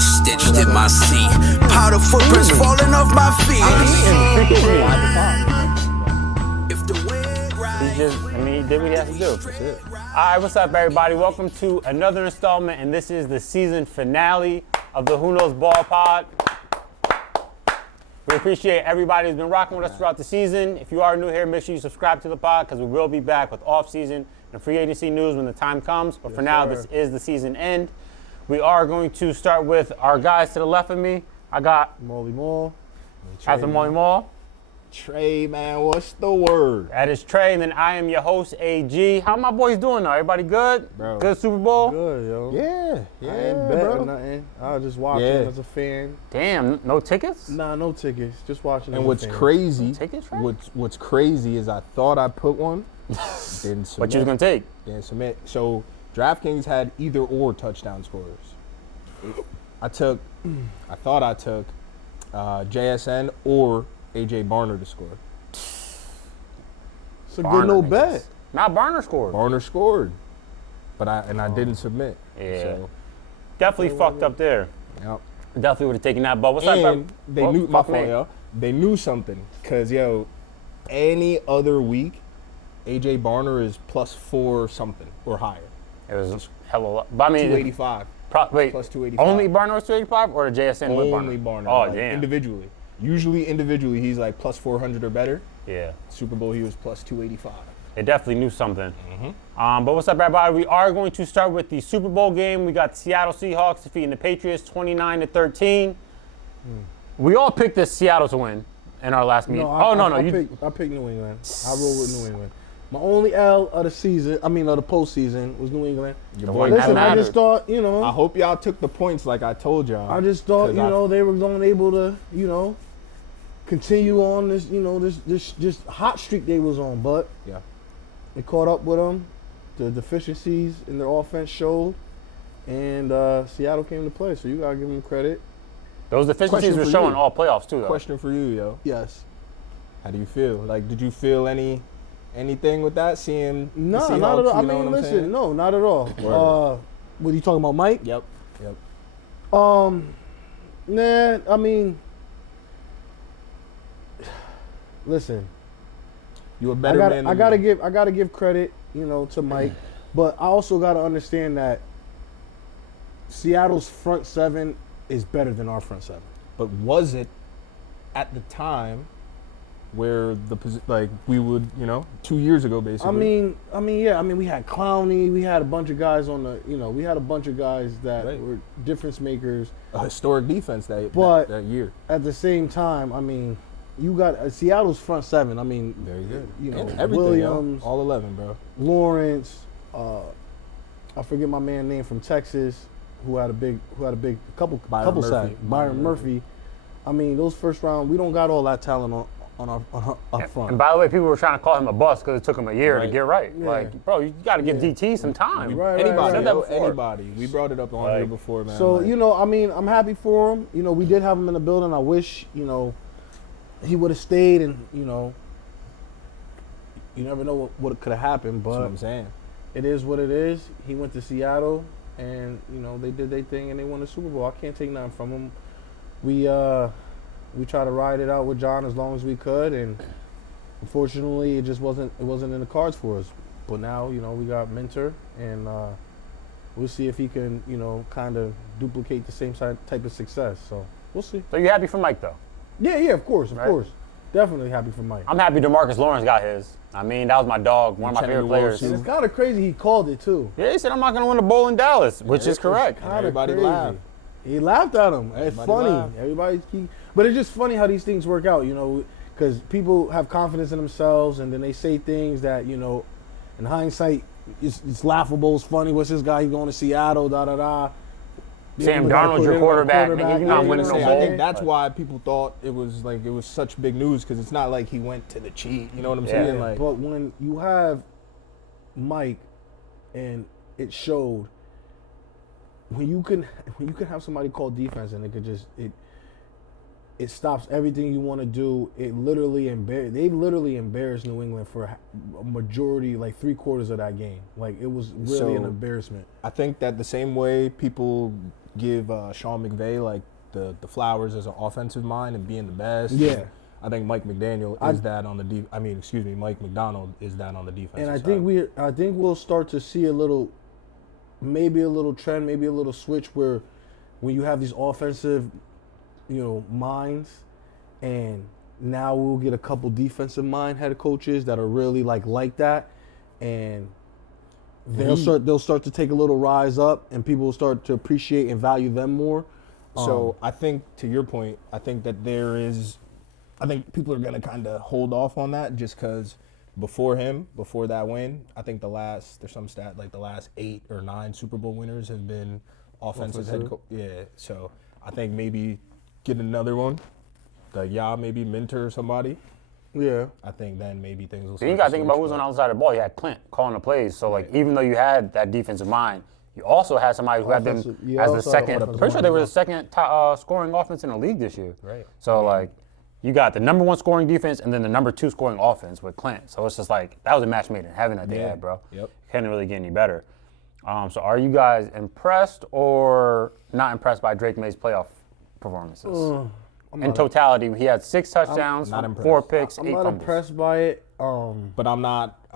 stitched in my seat. Powder footprints falling off my feet. If the wind He did what he has to do. That's it. All right, what's up, everybody? Welcome to another installment, and this is the season finale of the Who Knows Ball Pod. We appreciate everybody who's been rocking with us throughout the season. If you are new here, make sure you subscribe to the pod because we will be back with off-season and free agency news when the time comes. But for now, this is the season end. We are going to start with our guys to the left of me. I got Molly Mall. Pastor Molly Mall. Trey, man, what's the word? That is Trey, and then I am your host, AG. How my boys doing now? Everybody good? Bro. Good Super Bowl? Good, yo. Yeah, I ain't betting or nothing. I was just watching as a fan. Damn, no tickets? Nah, no tickets. Just watching. And what's crazy? No tickets, right? What's crazy is I thought I put one, didn't submit. What you was gonna take? Didn't submit. So DraftKings had either or touchdown scorers. I thought I took JSN or AJ Barner to score. It's a good no bet. Not Barner scored. Barner scored, but I didn't submit. Yeah. So, Definitely fucked up there. yep. Definitely would have taken that ball. What's And up, they knew my fault, yo. They knew something, cause any other week, AJ Barner is +4 something or higher. It was hella lot. But I mean, 285. Wait, Plus 285. only Barner was 285 or the JSN with Barner? Only Barner. Oh, like, damn. Individually. Usually individually, he's like +400 or better. Yeah. Super Bowl, he was +285. They definitely knew something. But what's up, everybody? We are going to start with the Super Bowl game. We got the Seattle Seahawks defeating the Patriots 29-13. We all picked the Seattle to win in our last meeting. I picked New England. I rolled with New England. My only L of the season, of the postseason, was New England. Listen, I just thought, I hope y'all took the points like I told y'all. I just thought, they were going able to, continue on this, this hot streak they was on. But yeah, they caught up with them. The deficiencies in their offense showed, and Seattle came to play. So you gotta give them credit. Those deficiencies were showing all playoffs too, though. Question for you, yo. Yes. How do you feel? Like, did you feel anything with that? Seeing No, the Seahawks, not at all. I you know mean, what I'm listen, saying? no, not at all. What are you talking about, Mike? Yep. Nah, I mean, listen. You a better man. I gotta give credit, to Mike, but I also gotta understand that Seattle's front seven is better than our front seven. But was it at the time where we would, 2 years ago basically? I mean, we had Clowney, we had a bunch of guys on the, we had a bunch of guys that were difference makers. A historic defense that year. At the same time, I mean, you got Seattle's front seven. I mean, very good. And everything, Williams, all 11, bro. Lawrence, I forget my man's name from Texas, who had a couple sacks. Byron Murphy. I mean, those first round, we don't got all that talent on our front. And by the way, people were trying to call him a bust because it took him a year to get right. Yeah. Like, bro, you got to give DT some time. Anybody. We brought it up on here before, man. So, I'm happy for him. We did have him in the building. I wish, he would have stayed, and, you never know what could have happened. But that's what I'm saying. It is what it is. He went to Seattle, and, they did their thing, and they won the Super Bowl. I can't take nothing from him. We tried to ride it out with John as long as we could, and unfortunately, it wasn't in the cards for us. But now, we got Minter, and we'll see if he can, kind of duplicate the same type of success. So we'll see. So you happy for Mike, though? Yeah, of course. Definitely happy for Mike. I'm happy DeMarcus Lawrence got his. I mean, that was my dog, one of my favorite players. And it's kind of crazy he called it, too. Yeah, he said, I'm not going to win the bowl in Dallas, which is correct. Everybody laughed. He laughed at him. It's funny. But it's just funny how these things work out, because people have confidence in themselves, and then they say things that, in hindsight, it's laughable, it's funny. What's this guy? He's going to Seattle, da-da-da. Sam Darnold's your quarterback. Nigga, you're not winning no bowl. I think that's why people thought it was such big news, because it's not like he went to the cheat. You know what I'm saying? Like, but when you have Mike, and it showed, when you can have somebody call defense and it stops everything you want to do. They literally embarrassed New England for a majority, like 3/4 of that game. Like, it was really an embarrassment. I think that the same way people give Sean McVay like the flowers as an offensive mind and being the best. Yeah. I think Mike McDaniel is that on the Mike McDonald is that on the defense. And I side. think we'll start to see maybe a little trend, maybe a little switch where when you have these offensive, minds, and now we'll get a couple defensive mind head coaches that are really like that, and they'll start to take a little rise up, and people will start to appreciate and value them more. So I think, to your point, I think people are going to kind of hold off on that just because before that win, I think there's some stat like the last 8 or 9 Super Bowl winners have been offensive head coach. Yeah, so I think maybe get another one, maybe mentor somebody. Yeah. I think then maybe things will So you got to think about who's on the other side of the ball. You had Clint calling the plays. So, even though you had that defensive mind, you also had somebody who had them as the second. I'm pretty sure they were the second top, scoring offense in the league this year. Right. So, you got the number 1 scoring defense and then the number 2 scoring offense with Clint. So it's just that was a match made in heaven that they had, bro. Yep. Couldn't really get any better. So are you guys impressed or not impressed by Drake May's playoff performances? In totality, he had 6 touchdowns, 4 picks, 8 I'm not fumbles. impressed by it. But I'm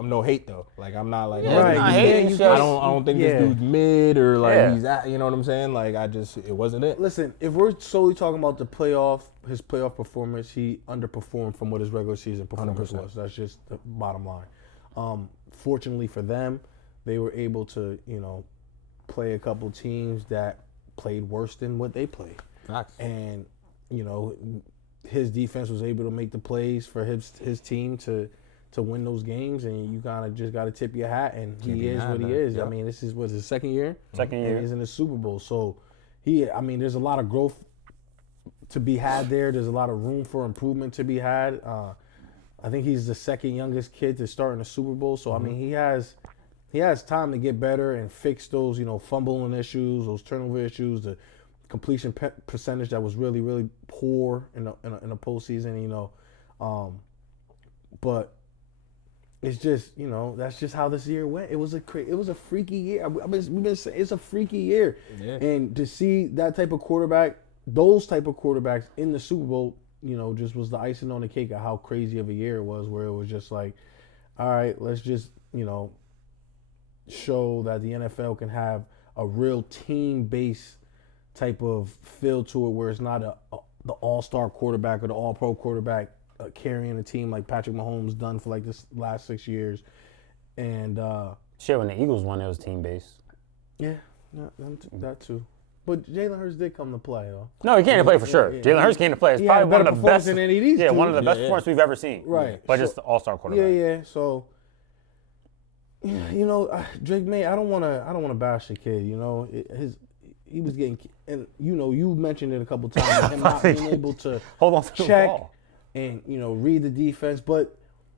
no hate though. I'm not like right. I don't think this dude's mid or he's at, you know what I'm saying? It wasn't it. Listen, if we're solely talking about his playoff performance, he underperformed from what his regular season performance 100%. was. That's just the bottom line. Fortunately for them, they were able to, play a couple teams that played worse than what they played. Facts. And, his defense was able to make the plays for his team to win those games, and you kind of just got to tip your hat, and he is what he is. Yep. I mean, this is his second year? Second year. And he's in the Super Bowl. So, there's a lot of growth to be had there. There's a lot of room for improvement to be had. I think he's the second youngest kid to start in the Super Bowl. So, he has time to get better and fix those, fumbling issues, those turnover issues, the completion percentage that was really, really poor in the postseason, but it's just, that's just how this year went. It was a freaky year. We've been saying it's a freaky year. Yeah. And to see that type of quarterback, those type of quarterbacks in the Super Bowl, just was the icing on the cake of how crazy of a year it was, where it was just like, all right, let's just, show that the NFL can have a real team-based type of feel to it, where it's not the all-star quarterback or the all-pro quarterback carrying a team like Patrick Mahomes done for this last 6 years. And when the Eagles won, it was team-based. Yeah, that too. But Jalen Hurts did come to play, though. No, he came to play for sure. Yeah. Jalen Hurts came to play. It's He had probably a one better of the best. performance than these two. One of the best performances we've ever seen. Right. But just the all-star quarterback. Yeah. So, Drake May, I don't want to bash the kid. He was getting, and you mentioned it a couple times, him not being able to hold on to the check ball and read the defense. But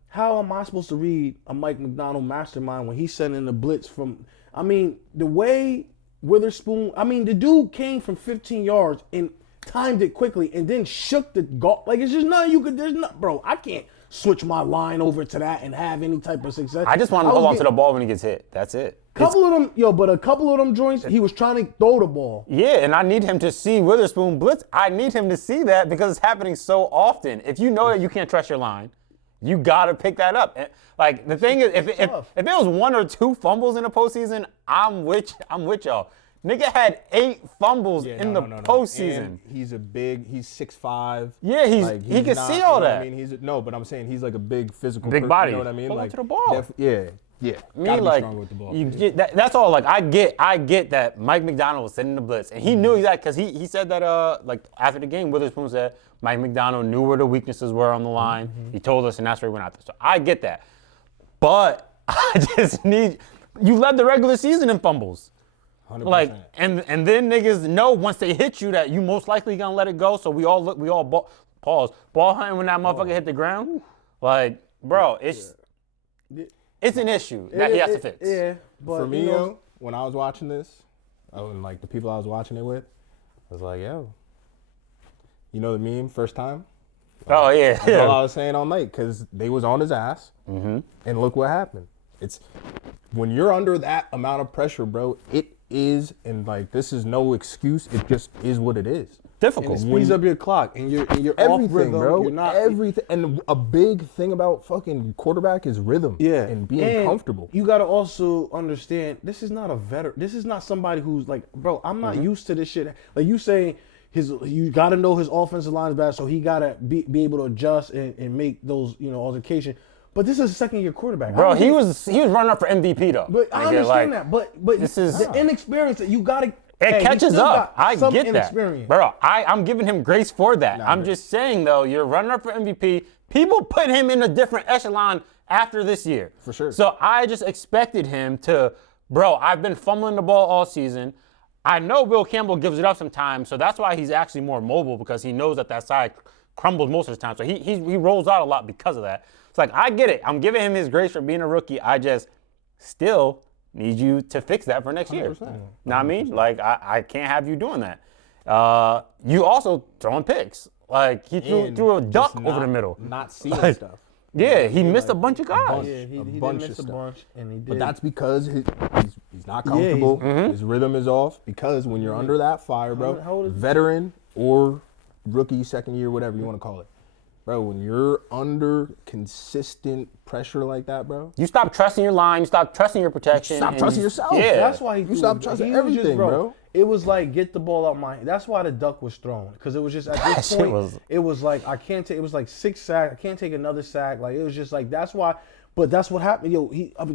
how am I supposed to read a Mike McDonald mastermind when he's sending the blitz from? The way Witherspoon, the dude came from 15 yards and timed it quickly and then shook the golf. It's just nothing you could. There's not, bro. I can't switch my line over to that and have any type of success. I just want him to hold on to the ball when he gets hit. That's it. A couple of them joints, he was trying to throw the ball. Yeah, and I need him to see Witherspoon blitz. I need him to see that because it's happening so often. If you know that you can't trust your line, you got to pick that up. The thing is, if there was 1 or 2 fumbles in the postseason, I'm with y'all. Nigga had 8 fumbles in the postseason. And he's 6'5". Yeah, he can see all that. But I'm saying he's like a big physical big body. You know what I mean? Hold on to the ball. Yeah. Gotta be strong with the ball. That's all. I get that Mike McDonald was sending the blitz, and he knew exactly because he said that after the game, Witherspoon said Mike McDonald knew where the weaknesses were on the line. He told us, and that's where he went out there. So I get that, but I just need you led the regular season in fumbles. 100%. And then niggas know once they hit you that you most likely gonna let it go. So we all ball hunting when that motherfucker hit the ground. Bro, it's an issue that he has to fix. Yeah, but for me, when I was watching this, and the people I was watching it with, I was like, yo, the meme, first time? Oh, yeah. That's all I was saying all night, because they was on his ass, and look what happened. It's when you're under that amount of pressure, bro, is, and like this is no excuse. It just is what it is. Difficult. And it speeds up your clock, and you're off Everything, rhythm, bro. You're not Everything. And a big thing about fucking quarterback is rhythm. Yeah, And being comfortable. You got to also understand, this is not a veteran. This is not somebody who's like, bro, I'm not used to this shit. Like you saying, you got to know his offensive line is bad, so he got to be able to adjust and make those, altercation. But this is a second-year quarterback. Bro, he was running up for MVP though. But I understand that. But this is the inexperience that you got to. It catches up. I get that. Inexperience. Bro, I'm giving him grace for that. I'm just saying, though, you're running up for MVP. People put him in a different echelon after this year. For sure. So I just expected him to, I've been fumbling the ball all season. I know Will Campbell gives it up sometimes, so that's why he's actually more mobile, because he knows that side crumbles most of the time. So he rolls out a lot because of that. It's like, I get it. I'm giving him his grace for being a rookie. I just still need you to fix that for next year. 100%. Know what I mean? Like, I can't have you doing that. You also throwing picks. Like, he threw a duck over the middle. Not seeing stuff. Yeah, he missed a bunch of guys. Yeah, he did bunch miss of a stuff. bunch, and he did. But that's because he's not comfortable. His rhythm is off. Because when you're under that fire, bro, how old is he? veteran or rookie, second year, whatever you want to call it, bro, when you're under consistent pressure like that, bro, You stop trusting your line. You stop trusting your protection. stop and trusting yourself. Yeah. That's why You stop trusting everything, bro. It was like, get the ball out my. That's why the duck was thrown, because it was just at this shit point. was- It was like, I can't take. It was like 6 sacks. I can't take another sack. Like, it was just like, that's why. But that's what happened. Yo,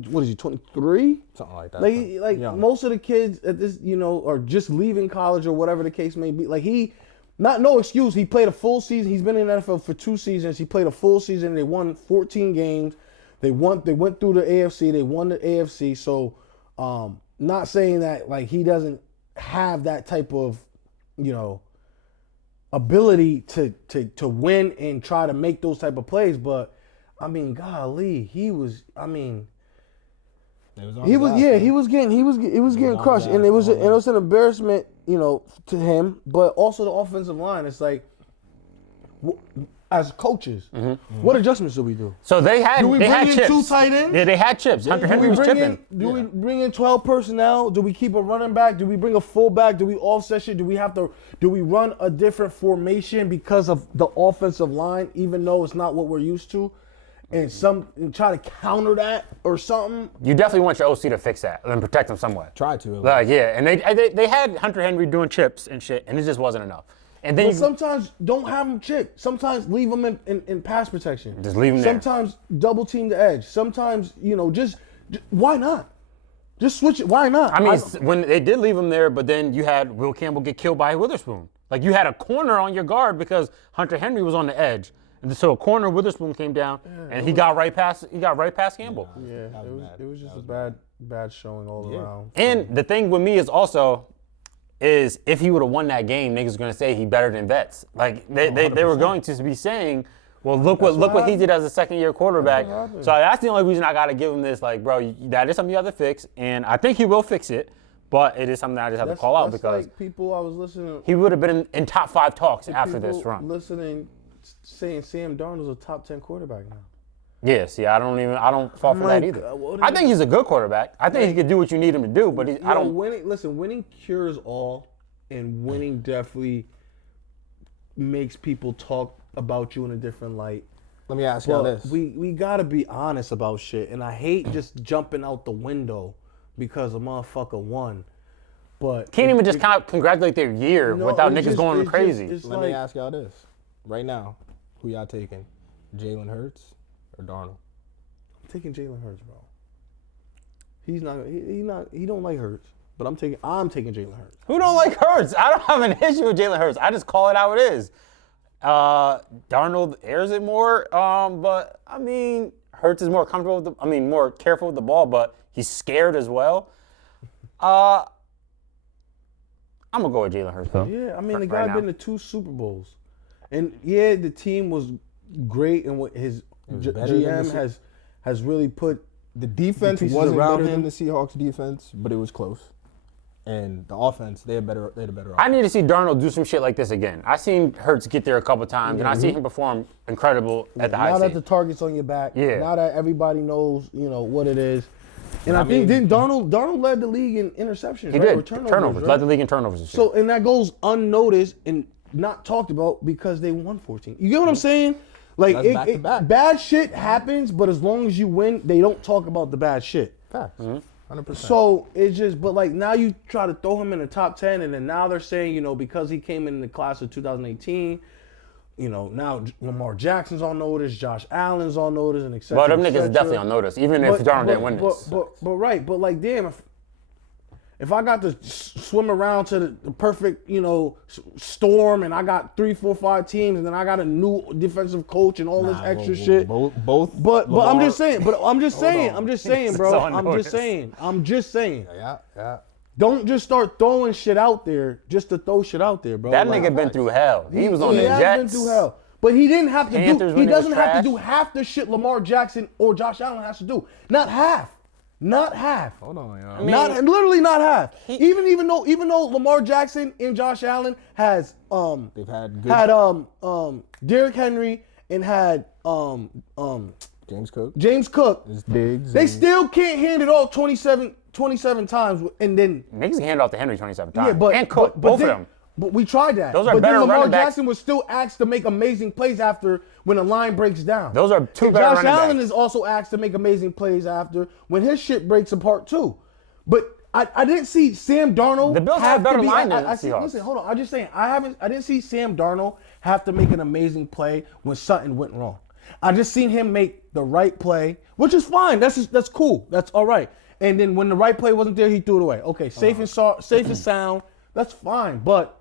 what is he? 23? Something like that. Like Young. most of the kids at this, are just leaving college or whatever the case may be. Like no excuse. He played a full season. He's been in the NFL for 2 seasons. He played a full season. They won 14 games. They went through the AFC. They won the AFC. So, not saying that like he doesn't have that type of, ability to win and try to make those type of plays. But I mean, golly, he was getting crushed, and it was an embarrassment, to him, but also the offensive line. It's like, as coaches, what adjustments do we do? So they had Do we they bring had in chips. 2 tight ends? Yeah, they had chips. Hunter Henry was chipping. Do we bring in 12 personnel? Do we keep a running back? Do we bring a fullback? Do we offset shit? Do we run a different formation because of the offensive line, even though it's not what we're used to? And try to counter that or something. You definitely want your OC to fix that and protect him somewhat. Try to. Like, yeah, and they had Hunter Henry doing chips and shit, and it just wasn't enough. And then But sometimes don't have them chip. Sometimes leave them in pass protection. Just leave them there. Sometimes double team the edge. Sometimes, just why not? Just switch it. Why not? I mean, when they did leave him there, but then you had Will Campbell get killed by Witherspoon. Like, you had a corner on your guard because Hunter Henry was on the edge. And so a corner Witherspoon came down, and he got right past Campbell. Yeah, it was just a bad showing all around. And the thing with me is also is if he would have won that game, niggas going to say he better than Vets. Like they were going to be saying, well, look what he did as a second-year quarterback. So that's the only reason I got to give him this. Like, bro, that is something you have to fix, and I think he will fix it. But it is something that I just have to call out because like people I was listening. he would have been in top 5 talks after this run. Listening, saying Sam Darnold's a top 10 quarterback now. Yeah, see, I don't fall for that either. I think he's a good quarterback. I think he can do what you need him to do, but I don't. Winning cures all, and winning definitely makes people talk about you in a different light. Let me ask y'all this. We gotta be honest about shit, and I hate just jumping out the window because a motherfucker won. But Can't even just congratulate their year without niggas going crazy. Let me ask y'all this. Right now, who y'all taking? Jalen Hurts or Darnold? I'm taking Jalen Hurts, bro. He don't like Hurts, but I'm taking Jalen Hurts. Who don't like Hurts? I don't have an issue with Jalen Hurts. I just call it how it is. Darnold airs it more, but I mean, Hurts is more comfortable more careful with the ball, but he's scared as well. I'm gonna go with Jalen Hurts though. Yeah, I mean the guy been to 2 Super Bowls, and yeah, the team was great, and what his GM has really put the defense pieces wasn't around better than him. the Seahawks defense, but it was close. And the offense, they had a better I need to see Darnold do some shit like this again. I seen Hurts get there a couple times, and I see him perform incredible at the high now stage. that the target's on your back. Yeah. Now that everybody knows, what it is. And I think then Darnold led the league in interceptions. He right? did. Or Turnovers. right? Led the league in turnovers this year. So, and that goes unnoticed and not talked about because they won 14. You get what I'm saying? Like, That's back to back. bad shit happens, but as long as you win, they don't talk about the bad shit. Facts. 100%. So it's just, but like now you try to throw him in the top 10, and then now they're saying, you know, because he came in the class of 2018, you know, now Lamar Jackson's on notice, Josh Allen's on notice, and etc. But them niggas is definitely on notice, even if Darnold didn't win this. But like, damn, if I got to swim around to the perfect, you know, storm, and I got 3, 4, 5 teams, and then I got a new defensive coach and all this extra shit. Both. But Lamar, I'm just saying, bro. I'm just saying. Yeah. Don't just start throwing shit out there just to throw shit out there, bro. That nigga been through hell. He was on the Jets. He has been through hell. But he didn't have to Panthers do. when He he was doesn't have to trash. do half the shit Lamar Jackson or Josh Allen has to do. Not half. Not half. Hold on, y'all. Literally not half. Even though Lamar Jackson and Josh Allen has They've had good. Derrick Henry and had James Cook. His Diggs. they still can't hand it off 27 times, and then Niggas can hand off to Henry 27 times. yeah, but and Cook, but both then, of them. But we tried that. Those are but better then Lamar running backs. Jackson was still asked to make amazing plays after when the line breaks down. Those are two and better Josh running Allen backs. is also asked to make amazing plays after when his shit breaks apart too. But I didn't see Sam Darnold. The Bills have have better to be, line than I the see, Seahawks. listen, hold on. I'm just saying I didn't see Sam Darnold have to make an amazing play when something went wrong. I just seen him make the right play, which is fine. That's cool. That's all right. And then when the right play wasn't there, he threw it away. Okay, safe and sound. That's fine. But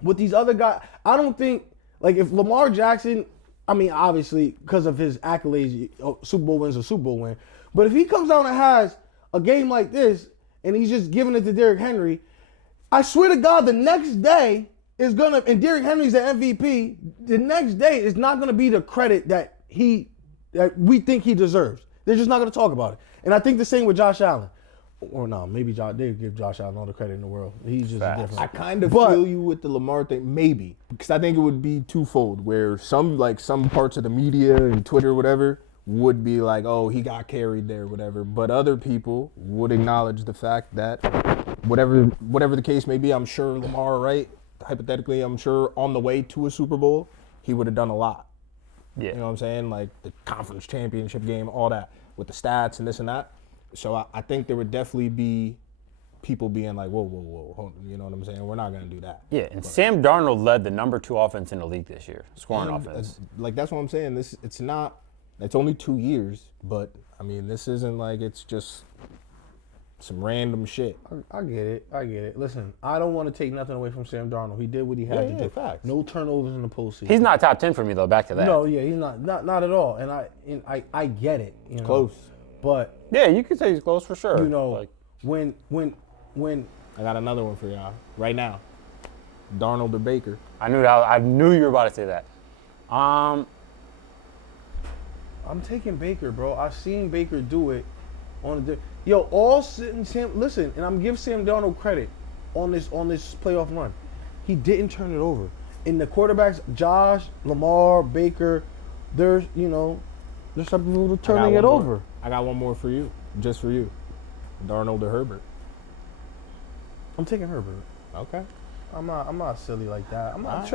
with these other guys, I don't think, like, if Lamar Jackson, I mean, obviously, because of his accolades, Super Bowl win's a Super Bowl win. But if he comes out and has a game like this, and he's just giving it to Derrick Henry, I swear to God, the next day is gonna, and Derrick Henry's the MVP, the next day is not gonna be the credit that we think he deserves. They're just not gonna talk about it. And I think the same with Josh Allen. Or no, maybe they give Josh Allen all the credit in the world. He's just different. I kind of feel you with the Lamar thing, maybe, because I think it would be twofold. Where some parts of the media and Twitter, whatever, would be like, "Oh, he got carried there, whatever." But other people would acknowledge the fact that whatever the case may be, I'm sure Lamar, right? Hypothetically, I'm sure on the way to a Super Bowl, he would have done a lot. Yeah. You know what I'm saying? Like the conference championship game, all that with the stats and this and that. So I think there would definitely be people being like, whoa, hold on, you know what I'm saying? We're not going to do that. Yeah, and Sam Darnold led the number 2 offense in the league this year, scoring offense. That's what I'm saying. It's only 2 years, but I mean, this isn't like it's just some random shit. I get it. Listen, I don't want to take nothing away from Sam Darnold. He did what he had to do. Facts. No turnovers in the postseason. He's not top 10 for me, though, back to that. No, yeah, he's not at all. And I get it. You know? Close. But Yeah, you could say he's close for sure. you know, Like, when I got another one for y'all right now. Darnold or Baker? I knew you were about to say that. I'm taking Baker, bro. I've seen Baker do it on the listen, and I'm giving Sam Darnold credit on this playoff run. He didn't turn it over. And the quarterbacks, Josh, Lamar, Baker, there's some people turning it over. I got one more for you, just for you. Darnold or Herbert? I'm taking Herbert. Okay. I'm not silly like that. I'm not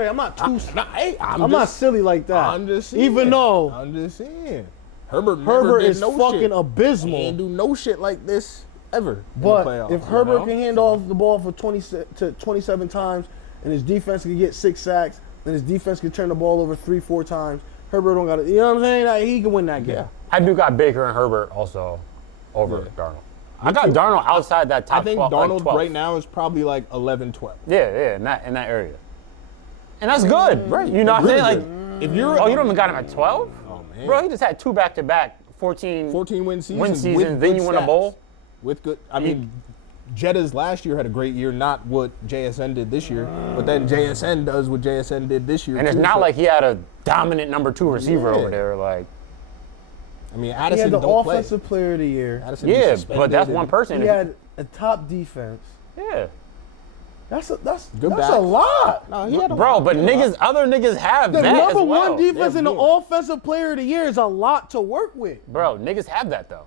silly like that. I'm just saying. Even though I'm just saying. Herbert is fucking shit. abysmal. He ain't do no shit like this ever. But if Herbert can hand off the ball for 27 times, and his defense can get 6 sacks, and his defense can turn the ball over 3-4 times, Herbert don't got it. You know what I'm saying? Like, he can win that game. Yeah. I do got Baker and Herbert also over Darnold. I got Darnold outside that top 12. I think Darnold right now is probably like 11-12. Yeah, in that area. And that's good. Right. You know what I'm saying? Like, if you're you don't even got him at 12? Oh, man. Bro, he just had 2 back-to-back 14 win seasons. then you win a bowl. With good, I mean, Jetta's last year had a great year, not what JSN did this year, but then JSN does what JSN did this year. And it's not like he had a dominant number 2 receiver over there. Like, I mean, He Addison had the don't play. offensive player of the year. Addison yeah, was but that's suspended one person. He had a top defense. Yeah. That's a backs. lot. No, he had a Bro, lot. but He had a lot. other niggas have The that number as well. one defense They're and the good. offensive player of the year is a lot to work with. Bro, niggas have that though.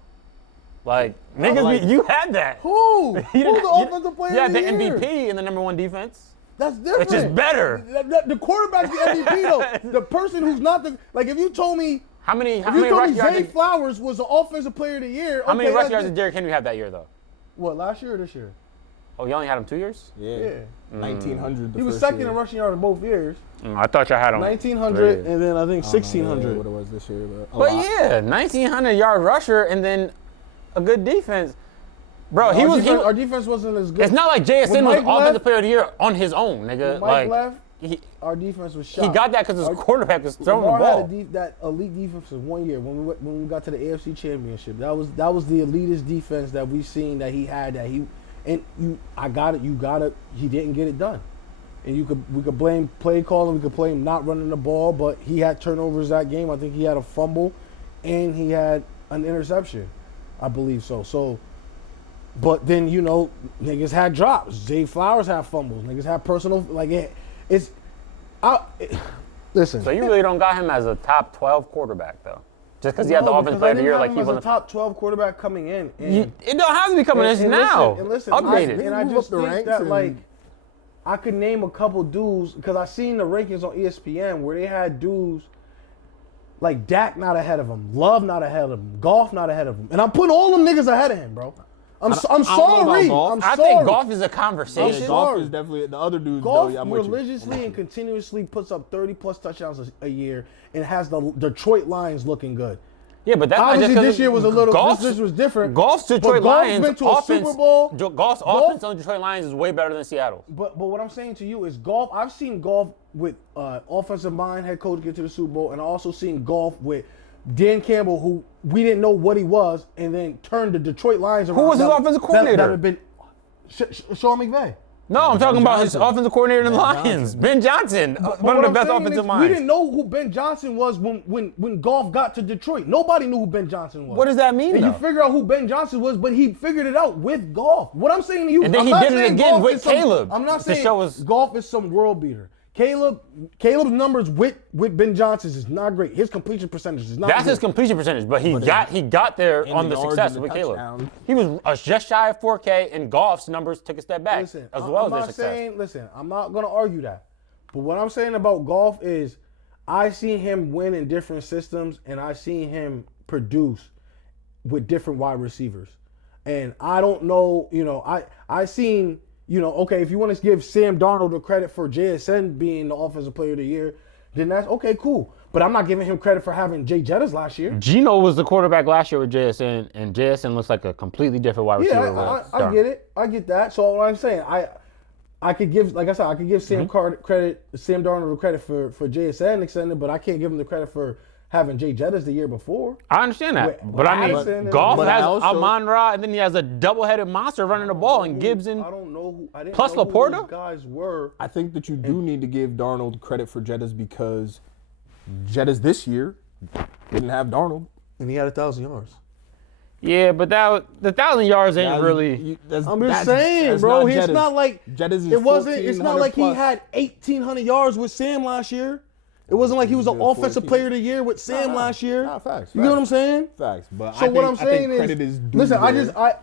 Like, niggas, you had that. Who? Who's the offensive player You had of the the year? MVP in the #1 defense. That's different. Which is better. The quarterback's the MVP though. The person who's not the like. If you told me How many rush yards? yards Zay Flowers was the offensive player of the year. How many rush yards did Derrick Henry have that year though? What, last year or this year? Oh, you only had him 2 years? Yeah. 1900. He was second in rushing yards in both years. I thought y'all had him. 1900 and then I think 1600. What it was this year, But yeah, 1900-yard rusher and then a good defense. Bro, Our defense wasn't as good. It's not like JSN When was Mike offensive left- player of the year on his own, nigga. When Mike like left, he our defense was shot. got that because his quarterback was throwing Lamar the ball. had that elite defense for 1 year when we got to the AFC Championship. That was the elitist defense that we've seen that he had. He didn't get it done. And we could blame play calling, we could blame not running the ball, but he had turnovers that game. I think he had a fumble, and he had an interception, I believe so. So, but then niggas had drops. Zay Flowers had fumbles. Niggas had personal listen. So you really don't got him as a top 12 quarterback though, just because he had the offensive player of the year, like he was was a top 12 quarterback coming in. It don't have to be coming in now. Listen, updated. I just think that I could name a couple dudes because I seen the rankings on ESPN where they had dudes like Dak not ahead of him, Love not ahead of him, Goff not ahead of him, and I'm putting all them niggas ahead of him, bro. I'm sorry. I think Goff is a conversation. I'm Goff sorry. is definitely the other dudes. Goff though, I'm with you. religiously and continuously puts up 30+ touchdowns a year and has the Detroit Lions looking good. Yeah, but that's Obviously not just this year was a little. Goff's, This was different. Goff's Detroit Goff's Lions been to a offense. Super Bowl. Goff's offense on the Detroit Lions is way better than Seattle's. But what I'm saying to you is Goff. I've seen Goff with offensive mind head coach get to the Super Bowl, and I also seen Goff with Dan Campbell, who we didn't know what he was, and then turned the Detroit Lions around. Who was his offensive coordinator? That had been Sean McVay. No, I'm talking about his offensive coordinator in the Ben Lions, Johnson. Ben Johnson, one But of the what best I'm saying offensive is, minds. we didn't know who Ben Johnson was when Goff got to Detroit. Nobody knew who Ben Johnson was. What does that mean, And though? you figure out who Ben Johnson was, but he figured it out with Goff. What I'm saying to you, And then I'm he not did it saying again Goff with is some- Caleb I'm not to saying show us- Goff is some world beater. Caleb's numbers with Ben Johnson's is not great. His completion percentage is not That's good. his completion percentage, but he got there and on the the yards success and with the Caleb. touchdown. He was just shy of 4K, and Goff's numbers took a step back Listen, as well I'm as not their success. saying, listen, I'm not going to argue that. But what I'm saying about Goff is I seen him win in different systems, and I seen him produce with different wide receivers. And I don't know, I seen, okay, if you want to give Sam Darnold the credit for JSN being the offensive player of the year, then that's okay, cool. But I'm not giving him credit for having Jay Jettis last year. Geno was the quarterback last year with JSN, and JSN looks like a completely different wide receiver. Yeah, I get it. I get that. So what I'm saying, I could give, like I said, I could give Sam Darnold the credit for JSN extended, but I can't give him the credit for having Jay Jettis the year before. I understand that, Wait, but I Addison mean, and- Goff but has also- Amon-Ra, and then he has a double-headed monster running the ball, and Gibbs and I don't know who. I didn't Plus know who Laporta? those guys were. I think that you do need to give Darnold credit for Jettis because Jettis this year didn't have Darnold. And he had 1,000 yards. yeah, but the 1,000 yards ain't really. I'm just saying, bro. It's not like Jettis is it wasn't. It's not 1,400 like he plus. had 1,800 yards with Sam last year. It wasn't like he was an Yeah, offensive 14. player of the year with Sam last year. Nah, facts. You know what I'm saying? Facts. But So I what think, I'm saying I think credit is, due listen, there.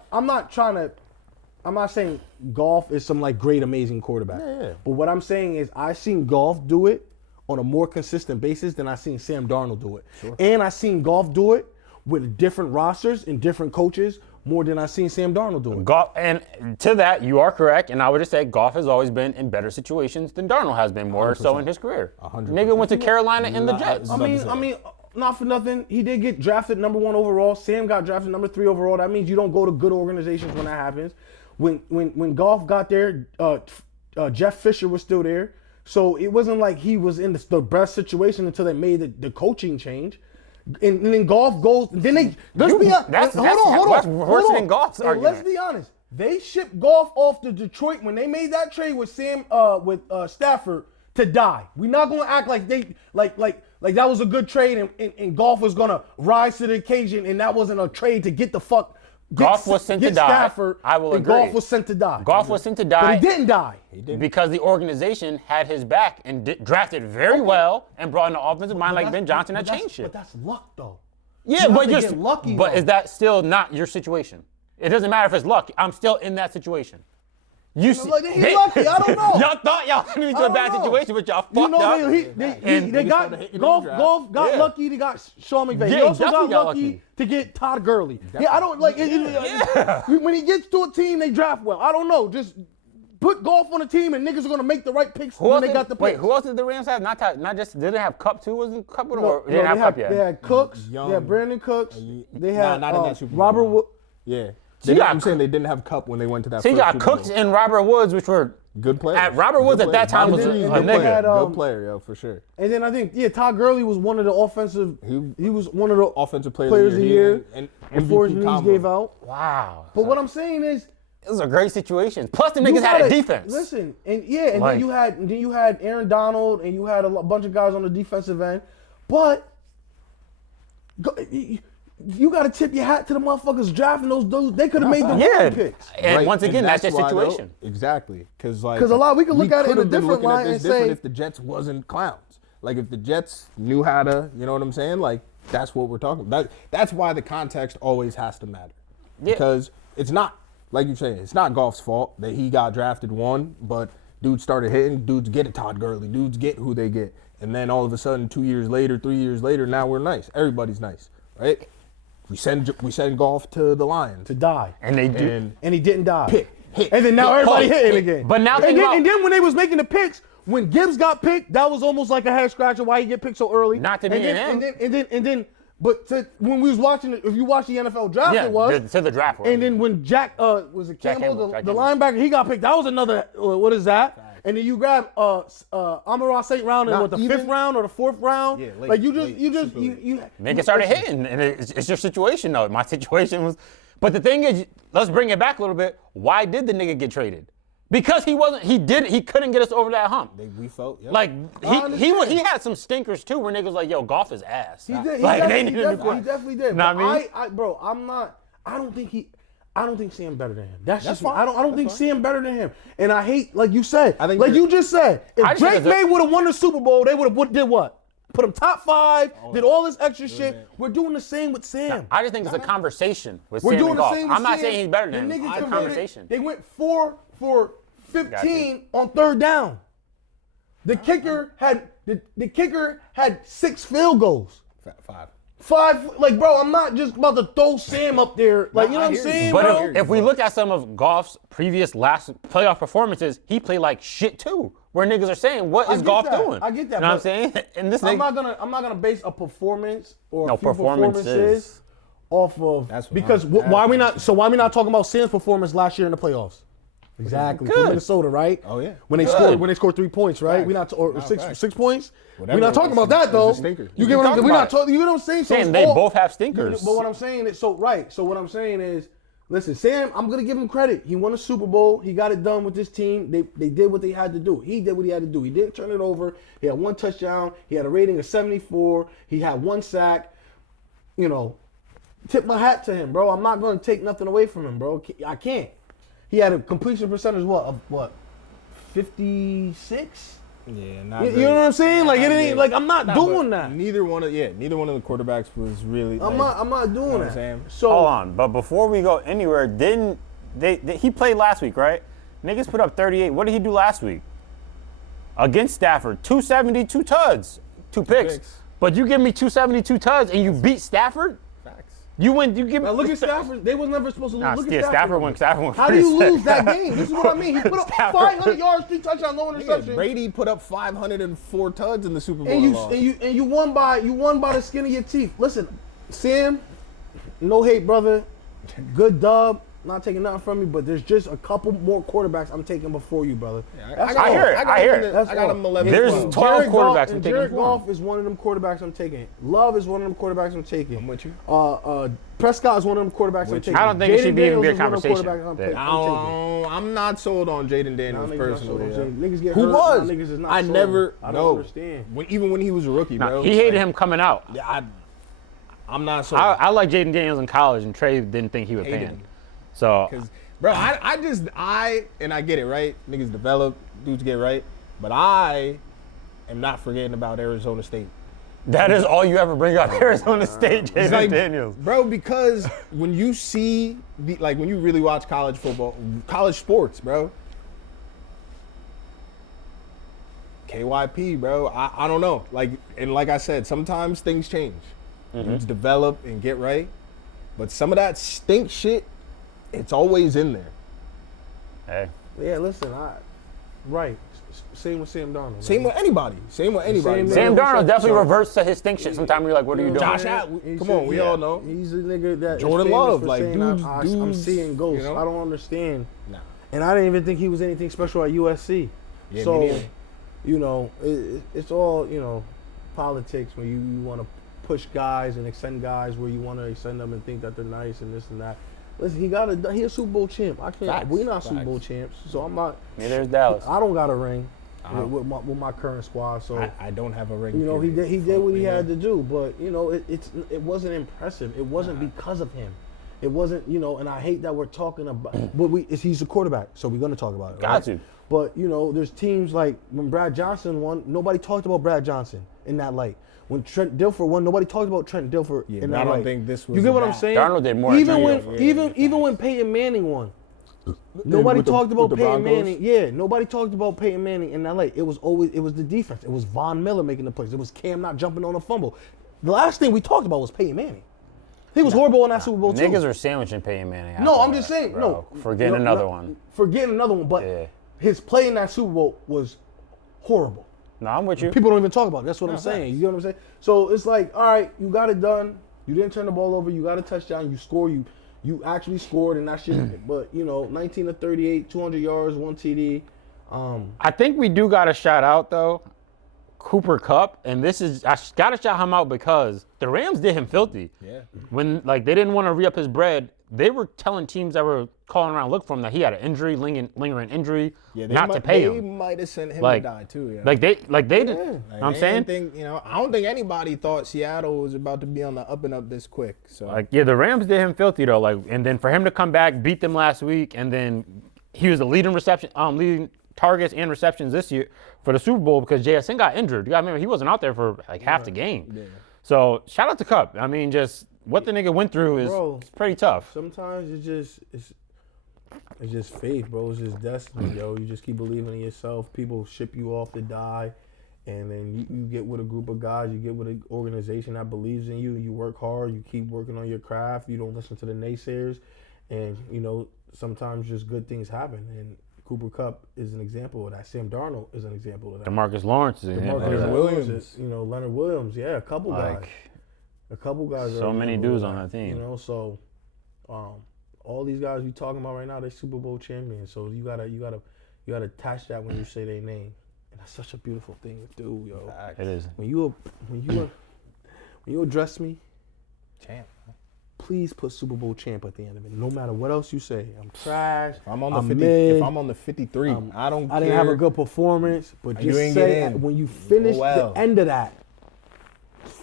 I'm not saying Goff is some like great, amazing quarterback. Yeah. But what I'm saying is I seen Goff do it on a more consistent basis than I seen Sam Darnold do it. Sure. And I seen Goff do it with different rosters and different coaches more than I seen Sam Darnold do it. Goff, and to that, you are correct, and I would just say Goff has always been in better situations than Darnold has been, more so in his career. 100%. Nigga went to Carolina in the Jets. I mean, not for nothing. He did get drafted number 1 overall. Sam got drafted number 3 overall. That means you don't go to good organizations when that happens. When Goff got there, Jeff Fisher was still there. So it wasn't like he was in the best situation until they made the coaching change. And then Goff goes. Then they let's be honest. Hold on. Worse than Goff's And argument. let's be honest. They shipped Goff off to Detroit when they made that trade with Stafford to die. We're not gonna act like they like that was a good trade and Goff was gonna rise to the occasion and that wasn't a trade to get the fuck. Goff was sent to die. Stafford, I will and agree. Goff was sent to die. Goff was sent to die. But he didn't die. Because the organization had his back and drafted very well and brought in an offensive mind like Ben Johnson that changed shit. But that's luck, though. Yeah, You have but to you're get lucky. But though. is that still not your situation? It doesn't matter if it's luck. I'm still in that situation. You see, like, he lucky. I don't know. Y'all thought y'all were into I a bad don't know. situation, but y'all fucked You know, up. they got golf got Yeah. lucky. They got Sean McVay. Yeah, he also got definitely got lucky lucky. to get Todd Gurley. Yeah, I don't like. When he gets to a team, they draft well. I don't know. Just put golf on a team, and niggas are gonna make the right picks when they got the picks. Wait, who else did the Rams have? Not just did they have Cup too? Wasn't Cup with them? No, Or they didn't have Cup yet? They had Cooks. Young. They had Brandon Cooks. They had not in that Super Bowl. Robert. Yeah. you got- I'm saying they didn't have Cup when they went to that. So you first got Super Cooks Bowl. and Robert Woods, which were Good players. Robert Woods Good at that time players. was And a then they nigga. had, Good player, yo, for sure. And then I think Todd Gurley was one of the offensive. He was one of the Offensive players players of the year and before his MVP knees combo. gave out. Wow. But what I'm saying is, It was a great situation. Plus, the you niggas had a gotta- defense. Listen, and Like- then you had Aaron Donald, and you had a bunch of guys on the defensive end, but you got to tip your hat to the motherfuckers drafting those. They could have made the Yeah. right picks. And Right, once again, that's their why, though, situation. Exactly, because like 'Cause we could look at it in a could've been different looking at light this and different say- if the Jets wasn't clowns. Like if the Jets knew how to, you know what I'm saying? Like that's what we're talking about. That's why the context always has to matter. Yeah. Because it's not like you're saying, it's not Goff's fault that he got drafted one, but dudes started hitting. Dudes get a Todd Gurley. Dudes get who they get, and then all of a sudden, 2 years later, 3 years later, now we're nice. Everybody's nice, right? We send Goff to the Lions. To die, And they do. and he didn't die. Hit. And then now everybody hitting again. But now think about- and then when they was making the picks, when Gibbs got picked, that was almost like a head scratcher. Why he get picked so early? Not to and me then, and him. But when we was watching it, if you watch the NFL draft, Yeah, it was. to the draft. And then when Jack was it Jack Campbell, Campbell. the linebacker, he got picked. That was another. What is that? And then you grab Amon-Ra St. Round in Not what the even- fifth round or the fourth round. Yeah, late, like you late, super late. you. niggas started hitting, and it's your situation though. My situation was, but the thing is, let's bring it back a little bit. Why did the nigga get traded? Because he couldn't get us over that hump. We felt, yeah. Like I understand. he had some stinkers too, where niggas was like, yo, Goff is ass. He did. He Like, definitely, they needed a he definitely did. Know what But I mean? bro, I'm not. I don't think Sam better than him. That's just fine. I don't That's think fine. Sam better than him. And I hate, like you said, I think like you're- you just said, I if just think Drake it's a- May would have won the Super Bowl, they would have did what? Put him top 5, did all this extra shit. We're doing the same with Sam. I just think it's a conversation with We're Sam doing and the Goff. same with I'm not Sam. saying he's better than The him. niggas It's a converted- conversation. They went 4 for 15 on third down. The kicker had the kicker had 6 field goals. 5, like, bro, I'm not just about to throw Sam up there. Like, you know what I'm saying, But bro? if we look at some of Goff's previous last playoff performances, he played like shit too. Where niggas are saying, what I is get Goff that. doing? I get that, You know what I'm but saying? And this I'm nigga, not gonna base a performance or No, a few performances. performances off of That's what because I'm- why we not talking about Sam's performance last year in the playoffs? Exactly. For Good. Minnesota, right? Oh, yeah. When they scored 3 points, right? Facts. We not or No, 6 facts. 6 points. Whatever We're not it talking was, about that it though. was a stinker. You We get what can I'm, we're talk not about talking. You know what I'm saying? So Sam, it's they all- both have stinkers. But what I'm saying is so what I'm saying is, listen, Sam, I'm gonna give him credit. He won a Super Bowl. He got it done with this team. They did what they had to do. He did what he had to do. He didn't turn it over. He had 1 touchdown. He had a rating of 74. He had 1 sack. You know, tip my hat to him, bro. I'm not gonna take nothing away from him, bro. I can't. He had a completion percentage of 56. Yeah, not You great. know what I'm saying? Like it Not ain't great. like I'm not Nah, doing but that. Neither one of the quarterbacks was really. I'm like, not doing what I'm that. saying? So hold on. But before we go anywhere, didn't he played last week, right? Niggas put up 38. What did he do last week? Against Stafford, 270, 2 tuds, 2 picks. picks. But you give me 272 tuds and you beat Stafford? Facts. You give me. Now look at Stafford. They was never supposed to lose. Nah, Look yeah, at Stafford won. How do you lose that game? This is what I mean. He put up 500 yards, 3 touchdowns, no Yeah, interception. Brady put up 504 tuds in the Super Bowl. And and lost. you won by the skin of your teeth. Listen, Sam, no hate, brother. Good dub. Not taking nothing from you, but there's just a couple more quarterbacks I'm taking before you, brother. I I hear it. I hear it. That's I got all. him 11. There's 12. 12 Jared quarterbacks Goff, I'm and taking Jared before him. Goff is one of them quarterbacks I'm taking. Love is one of them quarterbacks I'm taking. I'm with you. Prescott is one of them quarterbacks I'm With taking. you. I don't think it should Jaden even be a Daniels is one of them conversation. quarterbacks I'm That- taking. I'm not sold on Jaden Daniels Nah, niggas not personally. sold on Jaden. Niggas get Who hurt. was? Nah, niggas is not I sold. never. I don't no. understand. Even when he was a rookie, Nah, bro. he hated him coming out. Yeah, I'm not sold. I like Jaden Daniels in college, and Trey didn't think he would pay Hated him. him. So Because, bro, I get it, right? Niggas develop, dudes get right. But I am not forgetting about Arizona State. That is all you ever bring up. Arizona State, Jaden like, Daniels. Bro, because when you see, when you really watch college football, college sports, bro, KYP, bro, I don't know. Like I said, sometimes things change. You just develop and get right. But some of that stink shit, it's always in there. Hey. Yeah, listen, right. Same with Sam Darnold. Same with anybody. Sam Darnold definitely reverts to his stink shit. Sometimes you're like, what are you doing? Josh Allen, come on, we all know. He's a nigga that Jordan is famous Love, for like, saying, dudes, I'm seeing ghosts. you know? I don't understand. Nah. And I didn't even think he was anything special at USC. Yeah, me so, neither. you know, it's all, you know, politics where you want to push guys and extend guys where you want to extend them and think that they're nice and this and that. Listen, he a Super Bowl champ. I can't. Facts, We're not facts. Super Bowl champs, so I'm not. Neither is Dallas. I don't got a ring with my current squad. So I don't have a ring. you know, period. he did what he Yeah. had to do, but you know, it wasn't impressive. It wasn't because of him. It wasn't, you know, and I hate that we're talking about, but he's a quarterback, so we're gonna talk about it. Got to. But you know, there's teams like when Brad Johnson won, nobody talked about Brad Johnson in that light. When Trent Dilfer won, nobody talked about Trent Dilfer Yeah, in but that I don't light. think this was You get what I'm that. saying? Darnold did more Even than when Trent even when Peyton Manning won, nobody With the- talked about with the Peyton Broncos? Manning. Yeah, nobody talked about Peyton Manning in that light. It was the defense. It was Von Miller making the plays. It was Cam not jumping on a fumble. The last thing we talked about was Peyton Manning. He was horrible in that Super Bowl too. Niggas are sandwiching Peyton Manning. No, after I'm just that, saying. bro. No, Forgetting another one. Forgetting another one. But Yeah. his play in that Super Bowl was horrible. No, I'm with you. People don't even talk about it. That's what I'm saying. You get what I'm saying? So it's like, all right, you got it done. You didn't turn the ball over. You got a touchdown. You score. You actually scored, and that's shit. But you know, 19 to 38, 200 yards, 1 TD. I think we do got to shout out though, Cooper Kupp, and this is I got to shout him out because the Rams did him filthy. Yeah. When like they didn't want to re-up his bread, they were telling teams that were calling around look for him that he had an injury, lingering injury, Yeah, not to pay They him. might have sent him Like- to die too. Yeah. Like they did. Like, You know what I'm they saying? didn't think, I don't think anybody thought Seattle was about to be on the up and up this quick. So Like, yeah, the Rams did him filthy though. Like, and then for him to come back, beat them last week, and then he was the leading targets and receptions this year for the Super Bowl because JSN got injured. You gotta remember he wasn't out there for like half the game. Yeah. So shout out to Kupp. I mean, just what the nigga went through is Bro. it's pretty tough. Sometimes it's just faith, bro. It's just destiny, yo. You just keep believing in yourself. People ship you off to die, and then you get with a group of guys. You get with an organization that believes in you. You work hard. You keep working on your craft. You don't listen to the naysayers, and you know sometimes just good things happen. And Cooper Kupp is an example of that. Sam Darnold is an example of that. DeMarcus Lawrence is Marcus Leonard Williams, Williams. you know, Leonard Williams, yeah, a couple guys. like A couple guys. so are many examples dudes of on that team. You know, so all these guys we talking about right now, they Super Bowl champions. So you gotta attach that when you say their name, and that's such a beautiful thing to do, yo. it is. When you address me, champ. please put Super Bowl champ at the end of it. No matter what else you say, I'm trash. If I'm on the I'm 50, mid, if I'm on the 53, I don't care. I didn't have a good performance, but You just ain't say get in. when you finish Well. the end of that,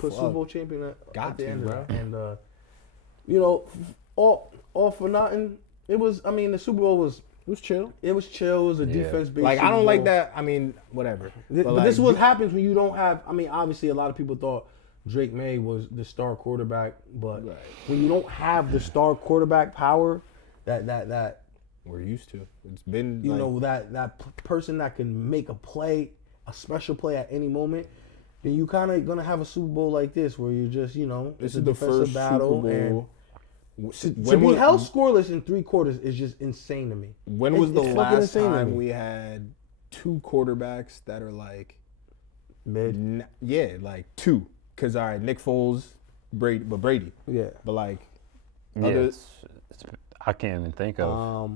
put Fuck. Super Bowl champion at Got the to, end bro. of that. And you know, all for nothing. It was. I mean, the Super Bowl was. It was chill. It was chill. It was a defense-based. Like, I Super don't like Bowl. that. I mean, whatever. But like, this is what happens when you don't have. I mean, obviously, a lot of people thought Drake May was the star quarterback, but Right. when you don't have the star quarterback power, that we're used to. It's been, you like, know that person that can make a play, a special play at any moment, then you kind of gonna have a Super Bowl like this where you're just this it's a is the defensive first battle. Super And Bowl. to be held scoreless in 3 quarters is just insane to me. When was the It's fucking last insane to time me. we had 2 quarterbacks that are like, Mid? yeah, like 2? Because, all right, Nick Foles, Brady. Yeah. But, like, Yeah, others, I can't even think of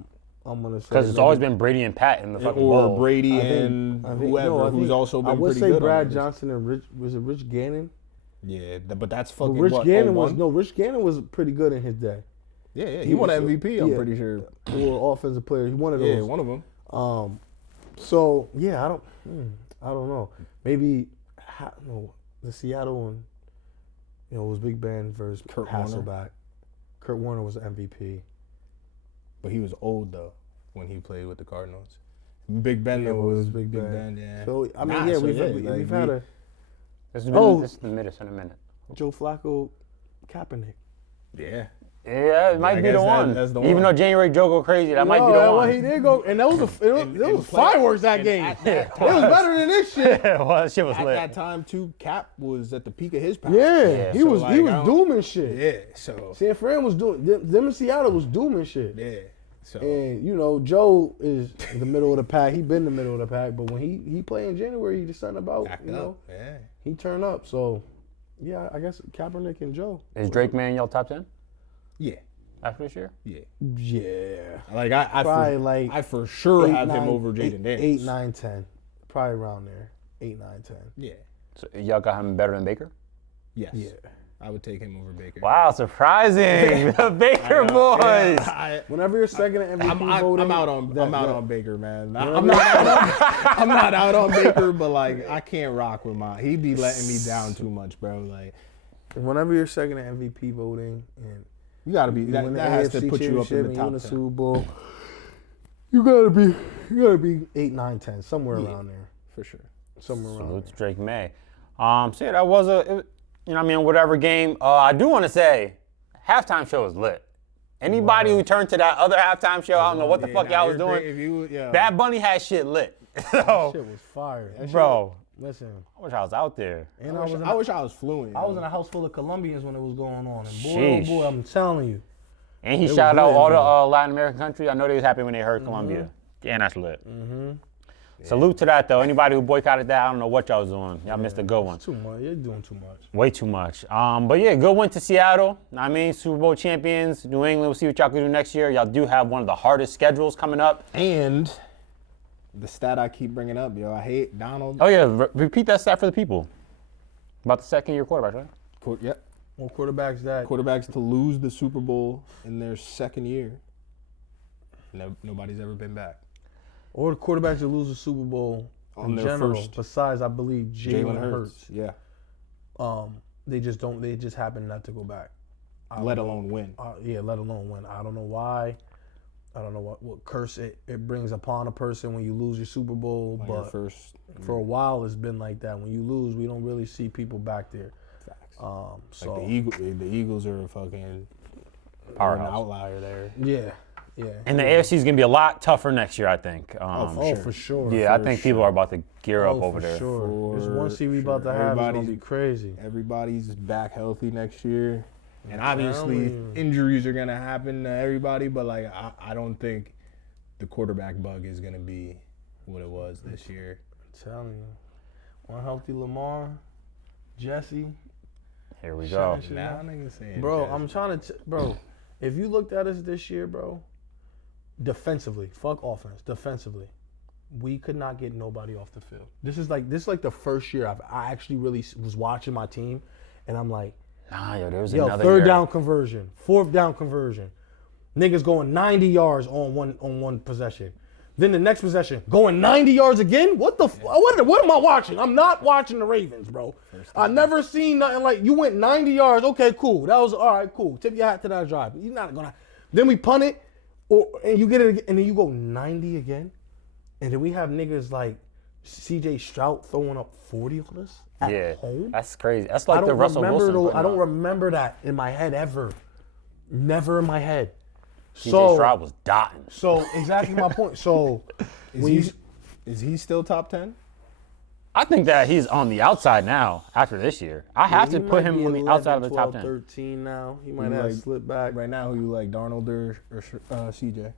I'm gonna say because it's always been Brady and Pat in the fucking or bowl. Brady I think- and I think- whoever, no, I who's think- also been I would pretty say good. Brad on this. Johnson and Rich Gannon? Yeah, but that's But fucking Rich what, Gannon was 01? Rich Gannon was pretty good in his day. Yeah, he won an MVP, I'm yeah. pretty sure. Or offensive player, he one of those. Yeah, one of them. So yeah, I don't know. Maybe the Seattle and it was Big Ben versus Kurt Hasselbeck. Warner. Kurt Warner was the MVP. But he was old, though, when he played with the Cardinals. Big Ben, Yeah, though, but it was was Big Ben. yeah. So I mean, Nah, yeah, so we've yeah, we've like, had This is the minute in a minute. Joe Flacco, Kaepernick. Yeah. Yeah, it might I be the guess one. that's the Even one. though January Joe go crazy, that might be the Well, one. he did go, and that was there was fireworks that game. It was better than this shit. Well, that shit was At lit. that time, too, Cap was at the peak of his power. Yeah, he so, was like, I don't- dooming shit. Yeah, so. San Fran was doing them in Seattle was dooming shit. Yeah, so. And you know, Joe is in the middle of the pack. He been in the middle of the pack, but when he play in January, he just something about Back you know up, yeah. he turned up. So yeah, I guess Kaepernick and Joe. Is Drake man y'all top 10 Yeah, after this year? yeah. Yeah, Like, Probably I for sure 8, have 9, him over Jaden 8, Daniels. 8, 9, 10, probably around there. 8, 9, 10. Yeah. So y'all got him better than Baker? Yes. Yeah. I would take him over Baker. Wow, surprising. The Baker boys. Whenever you're second in MVP voting, I'm out on Baker, man. I'm not out on Baker, but like I can't rock with my. He be letting me down too much, bro. Like Whenever you're second in MVP voting, and you gotta be that, win the that has to AFC put you up in championship the and top win the 10. Super Bowl, you gotta be 8, 9, 10, somewhere around there. For sure. Somewhere around Salute there. to Drake May. So yeah, that was you know what I mean, whatever game. I do want to say, halftime show was lit. Anybody who turned to that other halftime show, I don't know what the fuck y'all was doing. If you, yeah. Bad Bunny had shit lit. So, Shit was fire. That shit- bro, listen, I wish I was out there. and I wish I was fluent. I was in a house full of Colombians when it was going on, and boy, Sheesh. oh boy, I'm telling you. And he It was shouted out lit, all man. the Latin American countries. I know they was happy when they heard Colombia. Yeah, that's lit. Salute to that, though. Anybody who boycotted that, I don't know what y'all was doing. Y'all missed a good one. Too much. You're doing too much. Way too much. But yeah, good win to Seattle. I mean, Super Bowl champions. New England, we'll see what y'all can do next year. Y'all do have one of the hardest schedules coming up. And the stat I keep bringing up, yo, I hate Donald. Oh yeah, repeat that stat for the people. About the second-year quarterback, right? Yep. Well, quarterbacks that Quarterbacks to lose the Super Bowl in their second year. Nobody's ever been back. or the quarterbacks that lose the Super Bowl On in their general. first- Besides, I believe Jalen Hurts. Yeah. They just don't. They just happen not to go back. Let alone win. Yeah, let alone win. I don't know why. I don't know what curse it brings upon a person when you lose your Super Bowl, On your but first. for a while it's been like that. When you lose, we don't really see people back there. Facts. So Like the Eagles are a fucking Powerhouse. an outlier there. yeah. And the AFC is going to be a lot tougher next year, I think. For sure. Yeah, I think people are about to gear up over for there. Sure. This one seed we For about to sure. have is gonna Everybody's- be crazy. Everybody's back healthy next year. And obviously you. injuries are gonna happen to everybody, but like I don't think the quarterback bug is gonna be what it was this year. I'm telling you, one healthy Lamar, Jesse, Here we go. Shut Now up. niggas saying bro. that. I'm trying to, bro. If you looked at us this year, bro, defensively, fuck offense, defensively, we could not get nobody off the field. This is like the first year I actually really was watching my team, and I'm like, Nah, yo, there was yo, another third year. down conversion, fourth down conversion, niggas going 90 yards on one possession. Then the next possession, going 90 yards again? What am I watching? I'm not watching the Ravens, bro. I never seen nothing like, you went 90 yards, okay, cool. That was, all right, cool. Tip your hat to that drive. You're not gonna, then we punt it, and you get it again, and then you go 90 again. And then we have niggas like C.J. Stroud throwing up 40 on us at home. That's crazy. That's like the Russell Wilson. I don't remember that in my head ever. Never in my head. CJ Stroud was dotting. So exactly my point. So Is he still top 10? I think that he's on the outside now after this year. I have to put him on the outside of the top 10. 13 now. He might Who have like- slipped back. Right now, who you like, Darnold or CJ?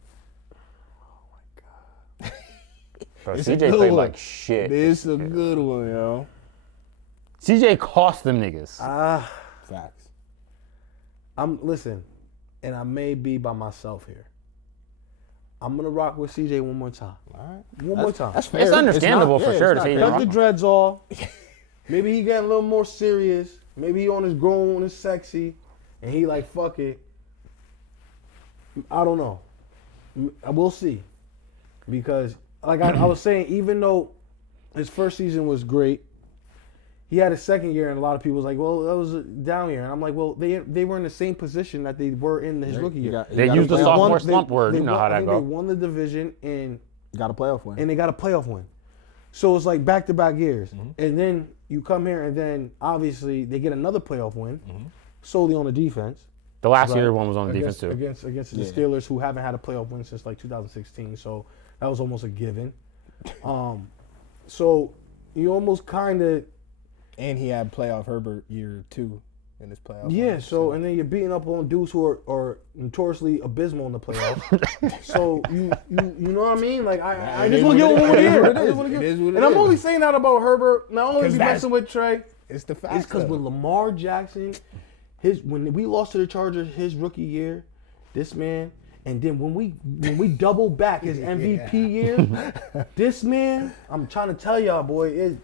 Bro, It's a CJ good played one. like shit. This is a good one, yo. CJ cost them niggas. Facts. Listen, and I may be by myself here. I'm gonna rock with CJ one more time. All right. One more time. That's fair. It's understandable not- for yeah, sure it's to not say crazy. Cut the dreads off. Maybe he getting a little more serious. Maybe he on his grown and sexy, and he like fuck it. I don't know. We'll see. Because like I was saying, even though his first season was great, he had a second year, and a lot of people was like, "Well, that was a down year." And I'm like, "Well, they were in the same position that they were in his rookie year." They used the sophomore slump word. You know how I that think go. They won the division and Got a playoff win. they got a playoff win. So it's like back-to-back years. And then you come here and then obviously they get another playoff win solely on the defense. The last Right. year one was on the defense too. Against the Steelers, who haven't had a playoff win since like 2016, so that was almost a given. So you almost kind of And he had playoff Herbert year 2 in his playoff. yeah. So and then you're beating up on dudes who are notoriously abysmal in the playoffs. So you know what I mean? Like I just want to get one more year. It is what it And I'm is. only saying that about Herbert. Not only is he 'Cause messing with Trey. It's the fact. It's because with Lamar Jackson, when we lost to the Chargers his rookie year, this man, and then when we double back his MVP year, this man, I'm trying to tell y'all, boy,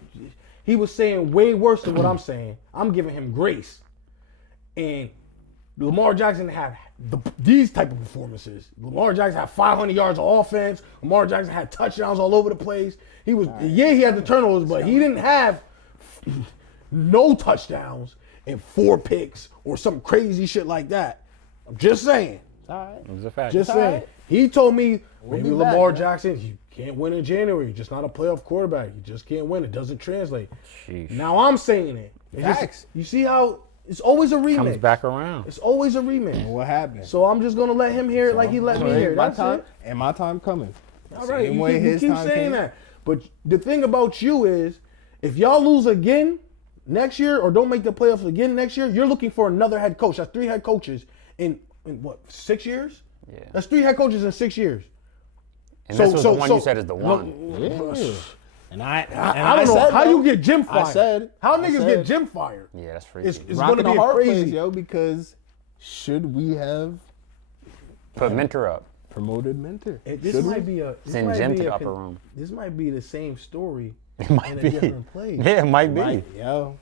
he was saying way worse than what I'm saying. I'm giving him grace, and Lamar Jackson had these type of performances. Lamar Jackson had 500 yards of offense. Lamar Jackson had touchdowns all over the place. He had the turnovers, but he didn't have no touchdowns and 4 picks or some crazy shit like that. I'm just saying. All right. It was a fact. Just all saying. right. He told me maybe be Lamar back, Jackson, you can't win in January. You're just not a playoff quarterback. You just can't win. It doesn't translate. Sheesh. Now I'm saying it. Facts. You see how it's always a remix. Comes back around. It's always a remix. What happened? So I'm just gonna let him hear it like he let me hear it. My That's time it. and my time coming. All right, Same you way keep, his you keep time saying came. that. But the thing about you is, if y'all lose again next year or don't make the playoffs again next year, you're looking for another head coach. That's 3 head coaches in what, 6 years? Yeah. That's 3 head coaches in 6 years. And this was the one you said is the one. And I I don't know how you get Jim fired. How I niggas said- get Jim fired? Yeah, that's freaky. It's going rocking to the be hard crazy. place, yo, because should we have Put Mentor up. promoted Mentor? This Should might we? be a Send Jim to the upper room. This might be the same story It might in a be. different place. Yeah, it might be. Right, yo.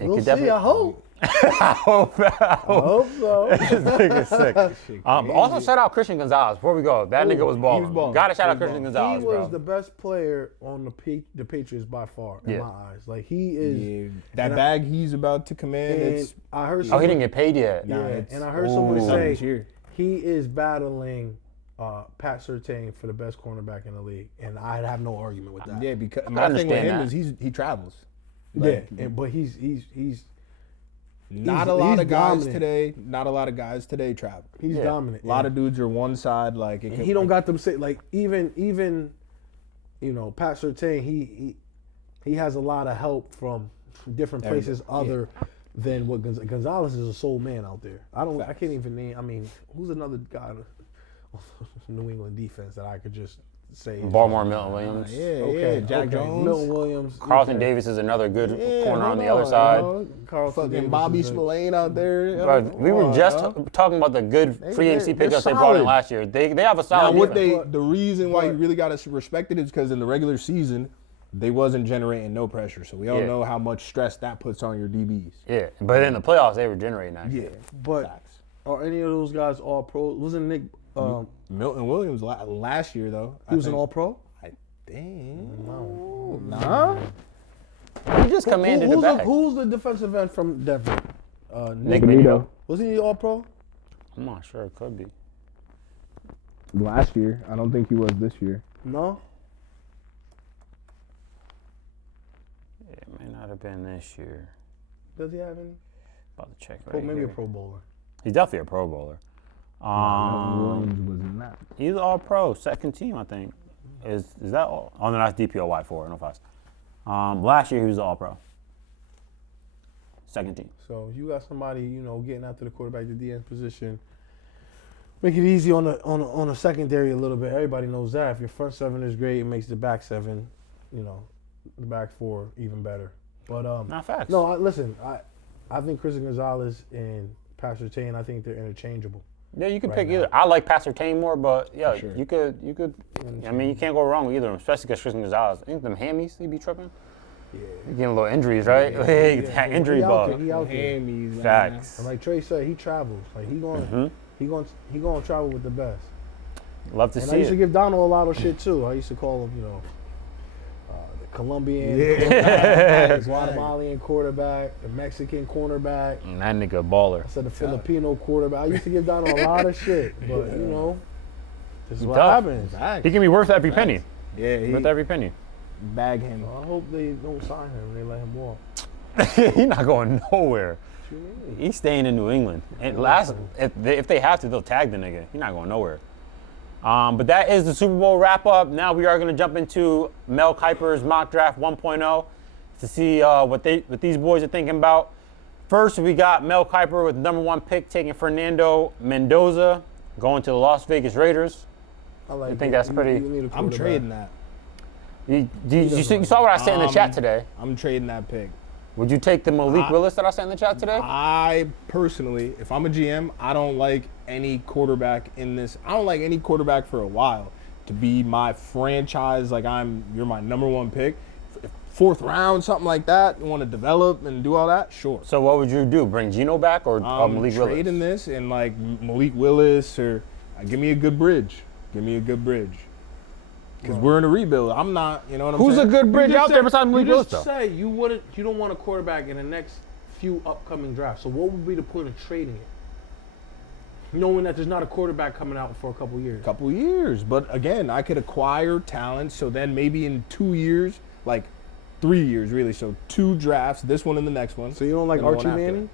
It We'll could see. definitely. I hope. I hope. I hope so. This nigga's sick. Also, shout out Christian Gonzalez. Before we go, that nigga was balling. balling. Gotta shout out He was Christian balling. Gonzalez, He was bro. the best player on the Patriots by far in Yeah. my eyes. Like he is. Yeah, that and bag he's about to command, And it's I heard. Oh, he Somebody, didn't get paid yet. yeah, it's- and I heard somebody Ooh. say this year. he is battling Pat Surtain for the best cornerback in the league, and I have no argument with that. Yeah, because my thing with understand him that. is he travels. Yeah, Like, but he's not he's- a lot he's of guys dominant. today. Not a lot of guys today travel. he's Yeah. dominant. A lot of dudes are one side. Like it And can, he don't got them say like even you know Pat Surtain he has a lot of help from different places other than what Gonzalez is a sole man out there. I can't even name. I mean, who's another guy on New England defense that I could just say? Baltimore Milton Williams. yeah, Jack Jones. Milton Williams, Carlton okay. Davis is another good Yeah, corner on hold the other side. Carlton Fucking Davis Bobby is a- Spillane out there. Bro, we were just talking about the good free agency they're pickups they brought in solid. last year. They have a Now, solid what defense. the reason why you really got to respect it is because in the regular season, they wasn't generating no pressure. So we all Yeah. know how much stress that puts on your DBs. Yeah, but in the playoffs they were generating that. Yeah, But facts. are any of those guys all pro? Wasn't Nick? Milton Williams last year though. He was an all pro. Damn. Nah. He just commanded the bag. Who's the defensive end from Denver? Nick Benito. Wasn't he all pro? I'm not sure. It could be. Last year, I don't think he was this year. No. It may not have been this year. Does he have any? About to check Pro, right maybe here. a Pro Bowler. He's definitely a Pro Bowler. Williams was not. He's all pro, second team, I think. Is that all? Oh, no, that's DPOY 4, no fives. Last year he was all pro. Second team. So you got somebody, you know, getting after the quarterback, the DN position. Make it easy on the secondary a little bit. Everybody knows that. If your front seven is great, it makes the back seven, you know, the back four even better. But Not facts. no, listen, I think Christian Gonzalez and Pat Surtain, I think they're interchangeable. Yeah, you could right pick now. either. I like Pastor Tane more, but yeah, sure. you could. I mean, you can't go wrong with either of them, especially because Christian Gonzalez. I think them hammies, he be tripping. Yeah. He getting a little injuries, right? That injury He out bug. there, he out there. Hammies, Facts. And like Trey said, he travels. Like he going to travel with the best. Love to And see I used to it. give Donald a lot of shit too. I used to call him, you know, the Colombian, the Guatemalan quarterback, the Mexican cornerback. And that nigga baller. I said the Filipino quarterback. I used to give Donald a lot of shit, but you know, this is what tough. happens. He can be worth every penny. Yeah, Worth every penny. bag him. I hope they don't sign him and they let him walk. He's not going nowhere. He's staying in New England. And if they have to, they'll tag the nigga. He's not going nowhere. But that is the Super Bowl wrap-up. Now we are going to jump into Mel Kipers Mock Draft 1.0 to see what these boys are thinking about. First, we got Mel Kiper with number 1 pick taking Fernando Mendoza, going to the Las Vegas Raiders. I think that's pretty. I'm trading that. You saw what I said in the chat today. I'm trading that pick. Would you take the Malik Willis that I said in the chat today? I personally, if I'm a GM, I don't like any quarterback in this. I don't like any quarterback for a while to be my franchise. Like you're my number 1 pick. 4th round, something like that. You want to develop and do all that? Sure. So what would you do? Bring Geno back or Malik Willis? Trading this and like Malik Willis or give me a good bridge. Give me a good bridge. Because we're in a rebuild. I'm not, you know what I'm saying? Who's a good bridge out there besides Malik Willis, though? You just say you don't want a quarterback in the next few upcoming drafts. So what would be the point of trading it? Knowing that there's not a quarterback coming out for a couple years. Couple years. But again, I could acquire talent. So then maybe in 2 years, like 3 years really. So 2 drafts, this one and the next one. So you don't like Archie Manning?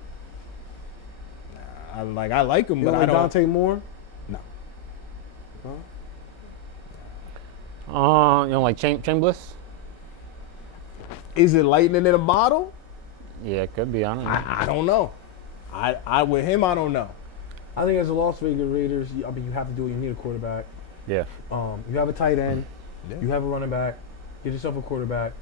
Nah, I like him, you but don't I like don't. Dante Moore? No. Huh? You don't like Chambliss? Is it lightning in a bottle? Yeah, it could be. I don't know. I don't know. I with him, I don't know. I think as a Las Vegas Raiders, you have to do it. You need a quarterback. Yeah. You have a tight end. Yeah. You have a running back. Get yourself a quarterback.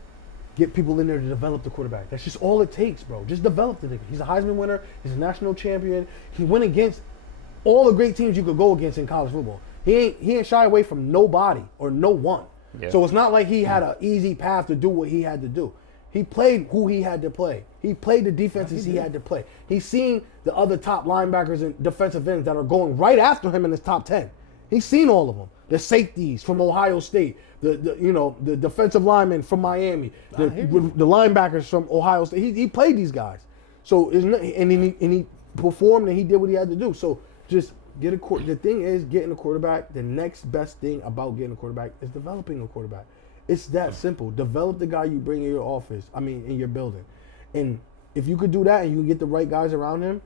Get people in there to develop the quarterback. That's just all it takes, bro. Just develop the nigga. He's a Heisman winner. He's a national champion. He went against all the great teams you could go against in college football. He ain't shy away from nobody or no one. Yeah. So it's not like he had an easy path to do what he had to do. He played who he had to play. He played the defenses he had to play. He's seen the other top linebackers and defensive ends that are going right after him in his top 10. He's seen all of them. The safeties from Ohio State, the defensive linemen from Miami, the linebackers from Ohio State. He played these guys. So and he performed and he did what he had to do. So just get a quarterback. The thing is, getting a quarterback. The next best thing about getting a quarterback is developing a quarterback. It's that simple. Develop the guy you bring in your office. In your building. And if you could do that and you get the right guys around him,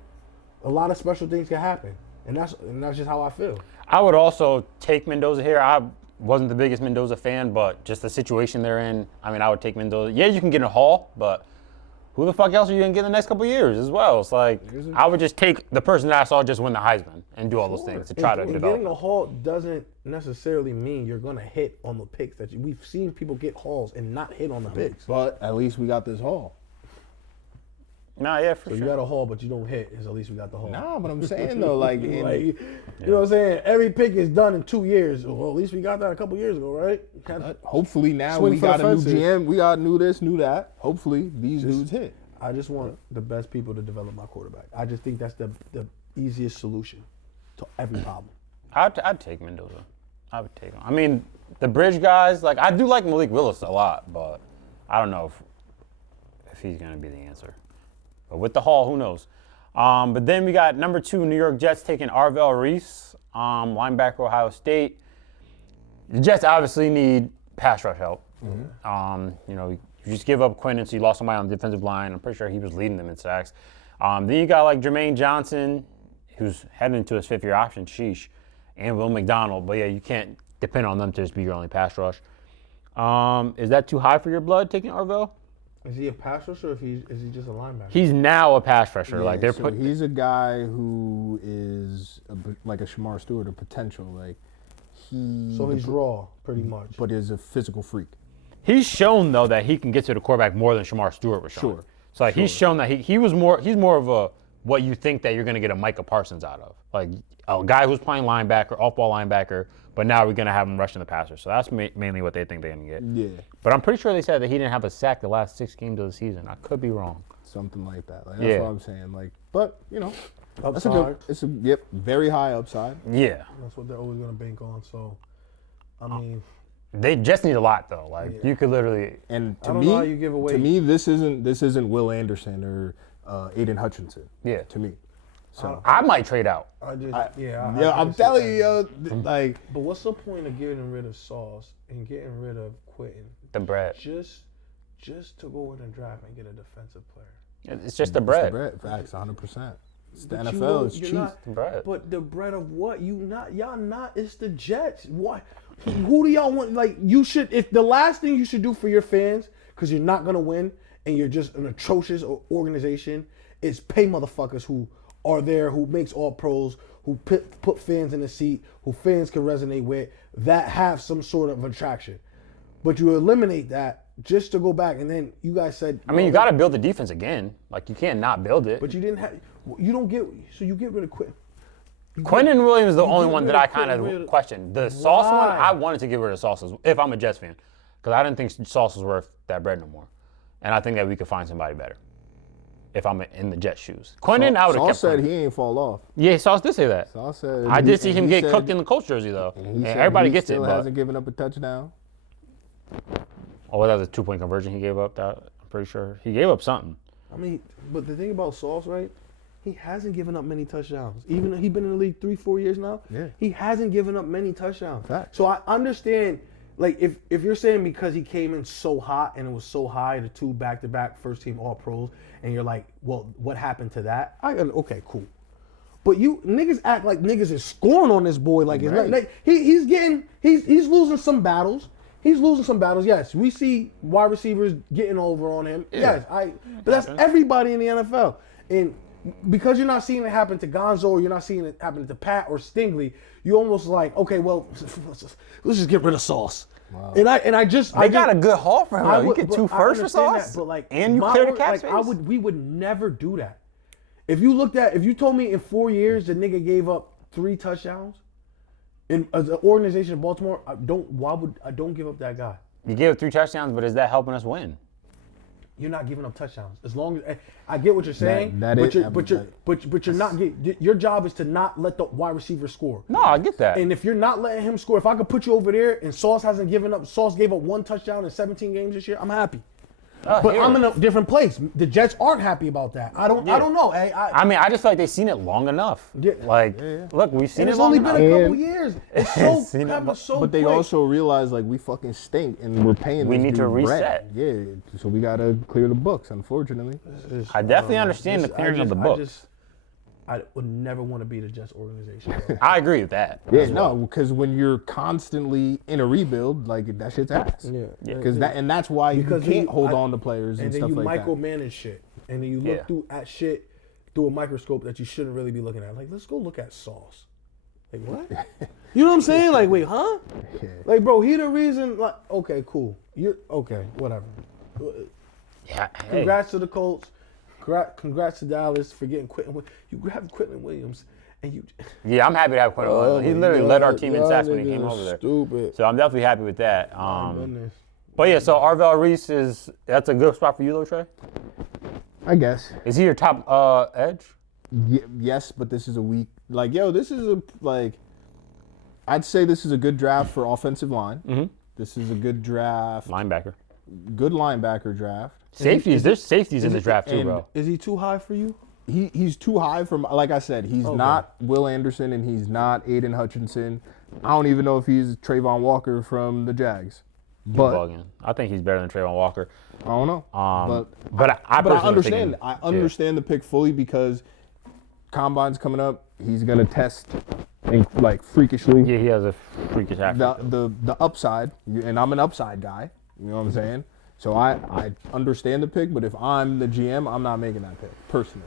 a lot of special things can happen. And that's just how I feel. I would also take Mendoza here. I wasn't the biggest Mendoza fan, but just the situation they're in, I would take Mendoza. Yeah, you can get a haul, but who the fuck else are you going to get in the next couple of years as well? It's like, I would just take the person that I saw just win the Heisman and do all those things to try to develop. Getting a haul doesn't necessarily mean you're going to hit on the picks. We've seen people get hauls and not hit on the picks. But at least we got this haul. Nah, yeah, for So sure. you got a haul, but you don't hit. At least we got the haul. Nah, but I'm saying though, like, You know what I'm saying? Every pick is done in 2 years. Well, at least we got that a couple years ago, right? hopefully now Swing we for the got a new fences. GM. We got new this, new that. Hopefully these dudes hit. I just want the best people to develop my quarterback. I just think that's the easiest solution to every problem. I'd take Mendoza. I would take him. The bridge guys, like, I do like Malik Willis a lot, but I don't know if he's going to be the answer. But with the haul, who knows? But then we got number 2, New York Jets taking Arvell Reese, linebacker, Ohio State. The Jets obviously need pass rush help. You just give up Quinn, and so you lost somebody on the defensive line. I'm pretty sure he was leading them in sacks. Then you got like Jermaine Johnson, who's heading into his 5th-year option, sheesh, and Will McDonald. But yeah, you can't depend on them to just be your only pass rush. Is that too high for your blood, taking Arvell? Is he a pass rusher or is he just a linebacker? He's now a pass rusher. Yeah, like they're so he's a guy who is like a Shamar Stewart, a potential. Like So he's raw, pretty much. but is a physical freak. He's shown though that he can get to the quarterback more than Shamar Stewart was showing. Sure. So like, he's shown that he's more of a what you think that you're going to get a Micah Parsons out of, like a guy who's playing linebacker, off-ball linebacker, but now we're going to have him rushing the passer. So that's mainly what they think they're going to get. Yeah. But I'm pretty sure they said that he didn't have a sack the last 6 games of the season. I could be wrong. Something like that. Like, that's what I'm saying. Like, but that's a Upside. good. Very high upside. Yeah. That's what they're always going to bank on. So, They just need a lot though. Like you could literally. And to I don't know how you give away. to me, this isn't Will Anderson or Aiden Hutchinson. Yeah. To me. So I might trade out. I'm telling you, like. But what's the point of getting rid of Sauce and getting rid of Quentin? The bread. Just to go in and draft and get a defensive player. It's just the bread. Facts, 100%. It's the But NFL. It's you're cheap. not- The bread. But the bread of what? Y'all not. It's the Jets. Why? Who do y'all want? Like, you should. If the last thing you should do for your fans, because you're not gonna win, and you're just an atrocious organization, is pay motherfuckers who are there, who makes all pros, who put fans in the seat, who fans can resonate with, that have some sort of attraction. But you eliminate that just to go back, and then you guys said. I mean, you got to build the defense again. Like, you can't not build it. But you didn't have. You don't get. So you get rid of Quinn. Quentin Williams is the only get one rid that I of kind Quentin. of questioned. The Sauce one, Why? I wanted to get rid of Sauce if I'm a Jets fan, because I didn't think Sauce was worth that bread no more, and I think that we could find somebody better if I'm in the Jets' shoes. Quentin, I would have Saul kept. said Quentin. he ain't fall off. Yeah, Sauce did say that. Saul said. I did see and him he get said- cooked in the Colts jersey though, he and said everybody he gets it. still But hasn't given up a touchdown. oh, that was a 2-point conversion he gave up. That I'm pretty sure he gave up something. I mean, but the thing about Sauce, right? He hasn't given up many touchdowns. Even he's been in the league 3-4 years now. Yeah. He hasn't given up many touchdowns. Facts. So I understand, like, if you're saying because he came in so hot and it was so high, the 2 back-to-back first-team All-Pros, and you're like, well, what happened to that? Okay, cool. But you niggas act like niggas is scoring on this boy. Like, it's Right. like he's losing some battles. He's losing some battles. Yes, we see wide receivers getting over on him. Yeah. Yes, but that's everybody in the NFL. And because you're not seeing it happen to Gonzo, or you're not seeing it happen to Pat or Stingley, you almost like, okay, well, let's just get rid of Sauce. Wow. And I just got a good haul for him. I Though. You would- get but 2 I firsts for understand Sauce, that, but like, and you my clear the word, cap like, space. we would never do that. If you told me in 4 years the nigga gave up 3 touchdowns, in as an organization in Baltimore, I don't give up that guy. You gave up 3 touchdowns, but is that helping us win? You're not giving up touchdowns. As long as I get what you're saying, That but is- you're not. Your job is to not let the wide receiver score. No, I get that. And if you're not letting him score, if I could put you over there and Sauce gave up 1 touchdown in 17 games this year, I'm happy. But here. I'm in a different place. The Jets aren't happy about that. I don't know. I mean, I just feel like they've seen it long enough. Yeah. Like, look, we've seen and it it's long only been enough. a couple years. It's so Seen it, happened so But they quick. also realize like we fucking stink and we're paying. We this need to dude reset. bread. Yeah, so we gotta clear the books. Unfortunately, I definitely understand the clearing of the books. I would never want to be the Jets organization. bro. I agree with that. yeah, as well. no, because when you're constantly in a rebuild, like that shit's ass. Yeah. Because that's why Because you then can't hold on to players and, and then stuff you like that. micromanage shit, and then you look at shit through a microscope that you shouldn't really be looking at. Like, let's go look at Sauce. Like, what? You know what I'm saying? Like, wait, huh? Yeah. Like, bro, he the reason. Like, okay, cool. You're okay, whatever. Yeah, hey. Congrats to the Colts. Congrats to Dallas for getting Quentin. You grabbed Quentin Williams, and you. Yeah, I'm happy to have Quentin Williams. He literally led our team in sacks when he niggas came are over there. Stupid. So I'm definitely happy with that. Goodness. But yeah, so Arvell Reese that's a good spot for you though, Trey? I guess. Is he your top edge? Yes, but this is a weak. Like, yo, this is I'd say this is a good draft for offensive line. Mm-hmm. This is a good draft. Linebacker. Good linebacker draft. Safeties. There's safeties in the draft too, and- bro. Is he too high for you? He's too high from, like I said, he's not Will Anderson and he's not Aiden Hutchinson. I don't even know if he's Trayvon Walker from the Jags. But Bugging. I think he's better than Trayvon Walker. I don't know. But I But I personally understand. think- I understand the pick fully because Combine's coming up. He's gonna test like freakishly. Yeah, he has a freakish athlete. The upside, and I'm an upside guy. You know what I'm saying? So I understand the pick, but if I'm the GM, I'm not making that pick personally.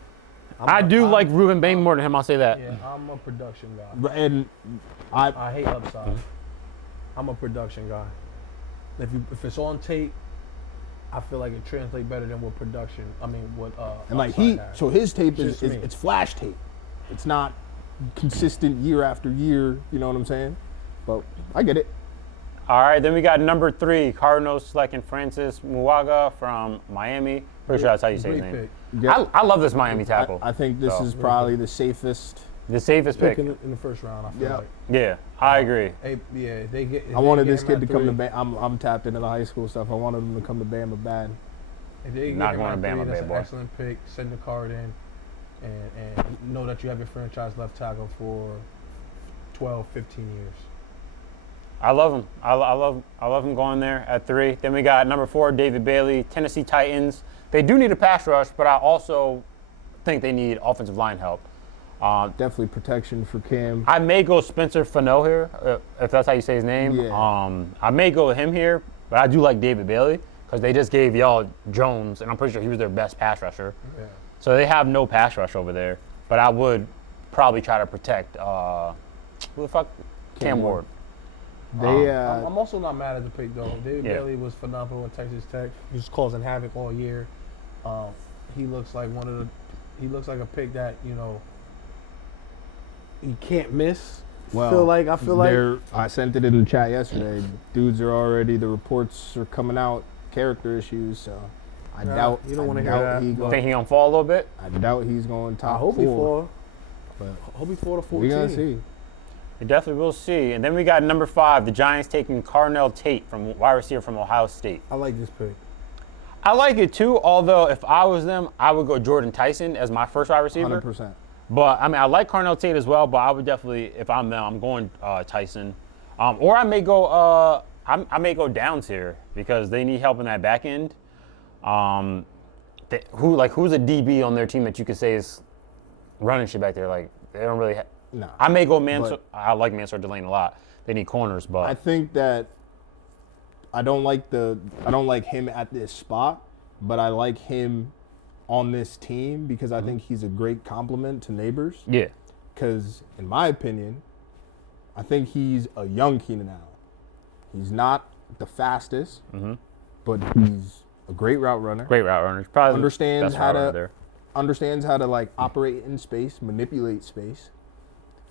I do like Ruben Bain more than him. I'll say that. Yeah, I'm a production guy. And I hate upside. I'm a production guy. If it's on tape, I feel like it translates better than what production. I mean, what and like upside has. so his tape Just is me. it's flash tape. It's not consistent year after year. You know what I'm saying? But I get it. All right, then we got number 3, Cardinals selecting Francis Muaga from Miami. Pretty sure that's how you say his Great name. pick. Yeah. I love this Miami tackle. I think this So, is probably the safest. the safest Pick pick. in the first round. I feel Yeah. like. Yeah, I agree. Hey, yeah, they get. I wanted this kid to come to Bama. I'm tapped into the high school stuff. I wanted him to come to Bama bad. If they Not get him going at to Bama, three, that's bad an boy. excellent pick. Send the card in, and know that you have your franchise left tackle for 12, 15 years. I love him. I love him going there at 3. Then we got number 4, David Bailey, Tennessee Titans. They do need a pass rush, but I also think they need offensive line help. Definitely protection for Cam. I may go Spencer Fano here, if that's how you say his name. Yeah. I may go with him here, but I do like David Bailey because they just gave y'all Jones, and I'm pretty sure he was their best pass rusher. Yeah. So they have no pass rush over there. But I would probably try to protect who the fuck? Cam Ward. I'm also not mad at the pick though. David Bailey was phenomenal at Texas Tech. He was causing havoc all year. He looks like a pick that he can't miss. Well, I feel like I sent it in the chat yesterday. Dudes are already, the reports are coming out, character issues, so I doubt. You don't want to hear that. Think he gonna fall a little bit? I doubt he's going top I hope 4. he fall. But I hope he fall to 14. we gotta see. We definitely will see. And then we got number 5, the Giants taking Carnell Tate from wide receiver from Ohio State. I like this pick. I like it too, although if I was them, I would go Jordan Tyson as my first wide receiver. 100%. But I mean, I like Carnell Tate as well, but I would definitely, if I'm them, I'm going Tyson. Or I may go I may go Downs here because they need help in that back end. Who's a DB on their team that you could say is running shit back there? Like they don't really. No. I may go Mansour. I like Mansour Delane a lot. They need corners, but I think that I don't like him at this spot, but I like him on this team because I think he's a great complement to Neighbors. yeah, Because in my opinion, I think he's a young Keenan Allen. He's not the fastest, but he's a great route runner. great route runner. Probably Understands the best how route runner to there. understands how to like operate in space, manipulate space,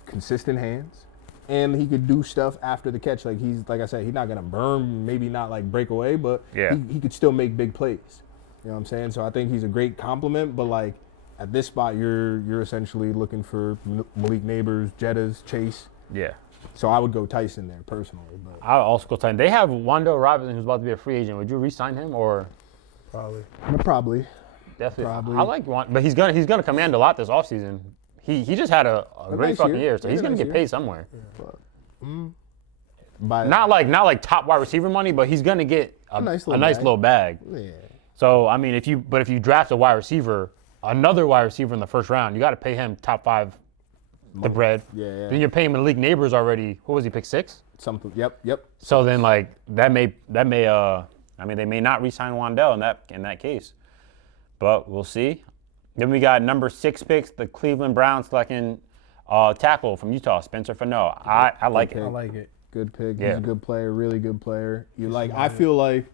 consistent hands, and he could do stuff after the catch. Like I said, he's not gonna burn, maybe not like break away, but Yeah. he could still make big plays. You know what I'm saying? So I think he's a great compliment, but like at this spot, you're essentially looking for Malik Neighbors, Jettas, Chase. Yeah. So I would go Tyson there personally. But I would also go Tyson. They have Wando Robinson who's about to be a free agent. Would you re-sign him or Probably. definitely? Probably. I like Wando, but he's gonna command a lot this offseason. He just had a great nice fucking year. year, so Yeah, he's gonna nice get year. paid somewhere. by Not like top wide receiver money, but he's gonna get a nice little bag. yeah. So I mean, if you draft a wide receiver, another wide receiver in the first round, you got to pay him top 5, the bread. Yeah. Then you're paying Malik Neighbors already. What was he, pick 6? Something. Yep. So then like that may I mean they may not re-sign Wandell in that case, but we'll see. Then we got number 6 picks, the Cleveland Browns selecting tackle from Utah, Spencer Fano. I like it. I like it. Good pick. Yeah. He's a good player, really good player. I feel like,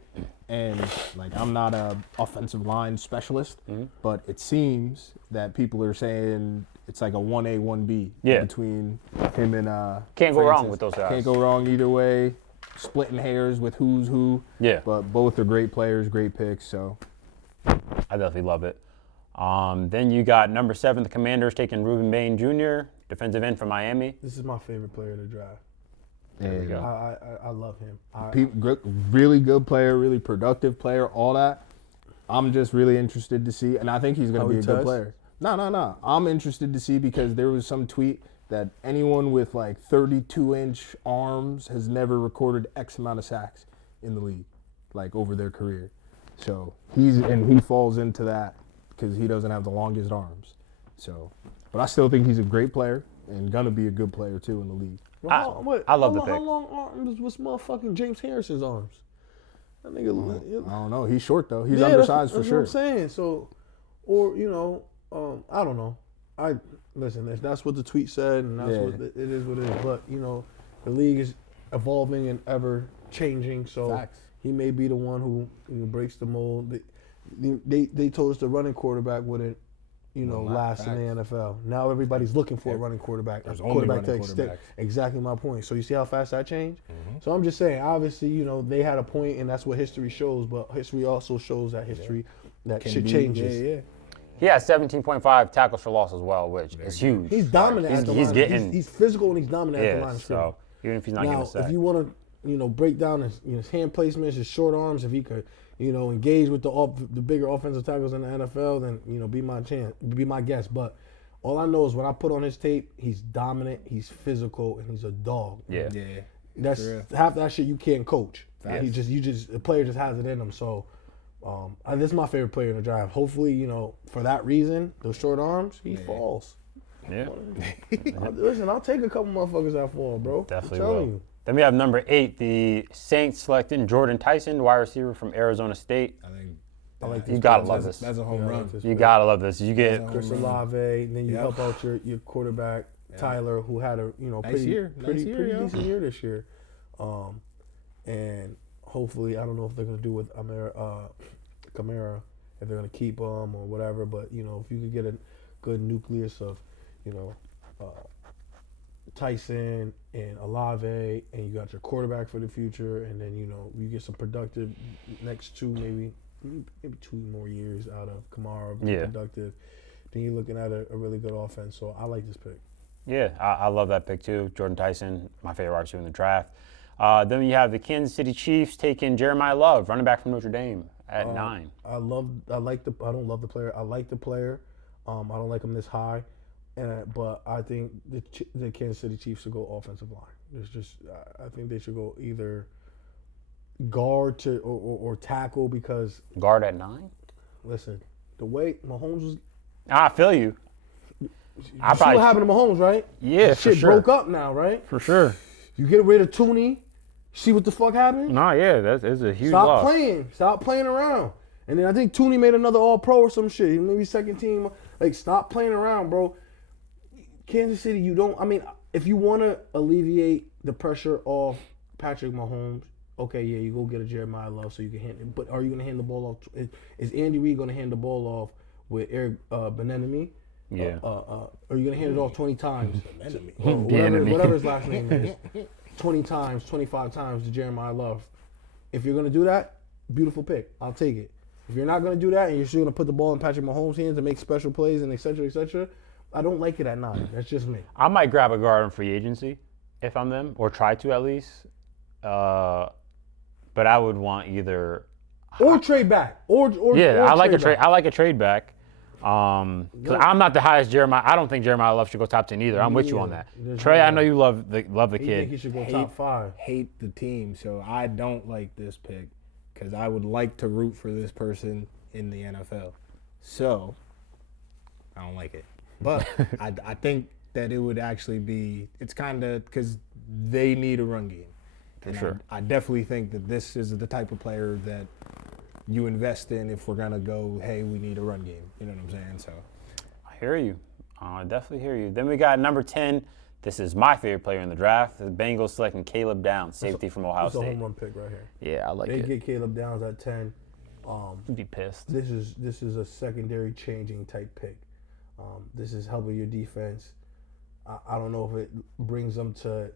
and like I'm not a offensive line specialist, but it seems that people are saying it's like a 1A, 1B between him and Can't go wrong Francis. with those guys. Can't go wrong either way. Splitting hairs with who's who. Yeah. But both are great players, great picks. So I definitely love it. Then you got number 7, the Commanders taking Reuben Bain Jr., defensive end from Miami. This is my favorite player to draft. There we go. I love him. really good player, really productive player, all that. I'm just really interested to see, and I think he's going to be a good player. No. I'm interested to see because there was some tweet that anyone with like 32-inch arms has never recorded X amount of sacks in the league, like over their career. So he falls into that because he doesn't have the longest arms. So, but I still think he's a great player and gonna be a good player too in the league. I love the pick. How long arms was motherfucking James Harrison's arms? That nigga. I don't know. He's short though. He's undersized for sure. That's what I'm saying. So, or I don't know. Listen. If that's what the tweet said, and that's what it is, what it is. But the league is evolving and ever changing. So Facts. he may be the one who breaks the mold. They told us the running quarterback wouldn't. Last in the NFL. Now everybody's looking for a running quarterback. There's only running to extend. quarterbacks. Exactly my point. So you see how fast that changed? So I'm just saying, obviously, they had a point, and that's what history shows. But history also shows that shit changes. Yeah. He has 17.5 tackles for loss as well, which is huge. He's dominant at the line. He's physical and he's dominant at the line of scrimmage. So even if he's not getting a sack. If you want to, break down his hand placements, his short arms, if he could, engage with the bigger offensive tackles in the NFL, then be my guest. But all I know is when I put on his tape, he's dominant, he's physical, and he's a dog. Yeah. That's For real. half that shit you can't coach. Facts. The player just has it in him. So, this is my favorite player in the draft. Hopefully, for that reason, those short arms, he falls. Yeah. Listen, I'll take a couple motherfuckers that fall, bro. Definitely I'm telling will. you. Then we have number 8, the Saints selecting Jordan Tyson, wide receiver from Arizona State. I think I like You this. gotta pick. love this. That's a home Yeah, I run. like this You pick. gotta love this. You get Chris Olave, and then you Yep. help out your quarterback Tyler, who had a pretty year. pretty, Nice year, pretty yo. decent year this year, and hopefully I don't know if they're gonna do with Kamara, if they're gonna keep him or whatever. But if you could get a good nucleus of Tyson and Olave, and you got your quarterback for the future, and then you get some productive next 2 maybe 2 more years out of Kamara, being Yeah. productive. Then you're looking at a really good offense. So I like this pick. Yeah, I love that pick too. Jordan Tyson, my favorite wide receiver in the draft. Then you have the Kansas City Chiefs taking Jeremiah Love, running back from Notre Dame, at 9. I don't love the player. I like the player. I don't like him this high, but I think the Kansas City Chiefs should go offensive line. I think they should go either guard to or tackle, because Guard at 9? listen, the way Mahomes was. I feel you. You see what happened to Mahomes, right? Yeah, for Shit sure. broke up now, right? For sure. You get rid of Tooney. See what the fuck happened? No, yeah, that's a huge Stop loss. playing. Stop playing around. And then I think Tooney made another All-Pro or some shit. Maybe second team. Like, stop playing around, bro. Kansas City, if you want to alleviate the pressure off Patrick Mahomes, okay, yeah, you go get a Jeremiah Love so you can hand it. But are you going to hand the ball off? Is Andy Reid going to hand the ball off with Eric Bieniemy? Yeah. Are you going to hand it off 20 times? Bieniemy. Whatever his last name is. 20 times, 25 times to Jeremiah Love. If you're going to do that, beautiful pick. I'll take it. If you're not going to do that and you're still going to put the ball in Patrick Mahomes' hands and make special plays and et cetera, I don't like it at 9. That's just me. I might grab a guard on free agency if I'm them, or try to at least. But I would want either. Or trade back. Or I like a trade trade. back. I like a trade back. Because I'm not the highest Jeremiah. I don't think Jeremiah Love should go top 10 either. I'm with you on that. there's Trey, no I know way. you love the You think kid. he should go top 5? Hate the team, so I don't like this pick because I would like to root for this person in the NFL. So I don't like it, but I think that it would actually be. It's kind of because they need a run game. For sure. I definitely think that this is the type of player that you invest in if we're gonna go. Hey, we need a run game. You know what I'm saying? So I hear you. I definitely hear you. Then we got number 10. This is my favorite player in the draft. The Bengals selecting Caleb Downs, safety from Ohio It's a State. home run pick right here. Yeah, I like They it. get Caleb Downs at 10. I'd be pissed. This is a secondary changing type pick. This is helping your defense. I don't know if it brings them to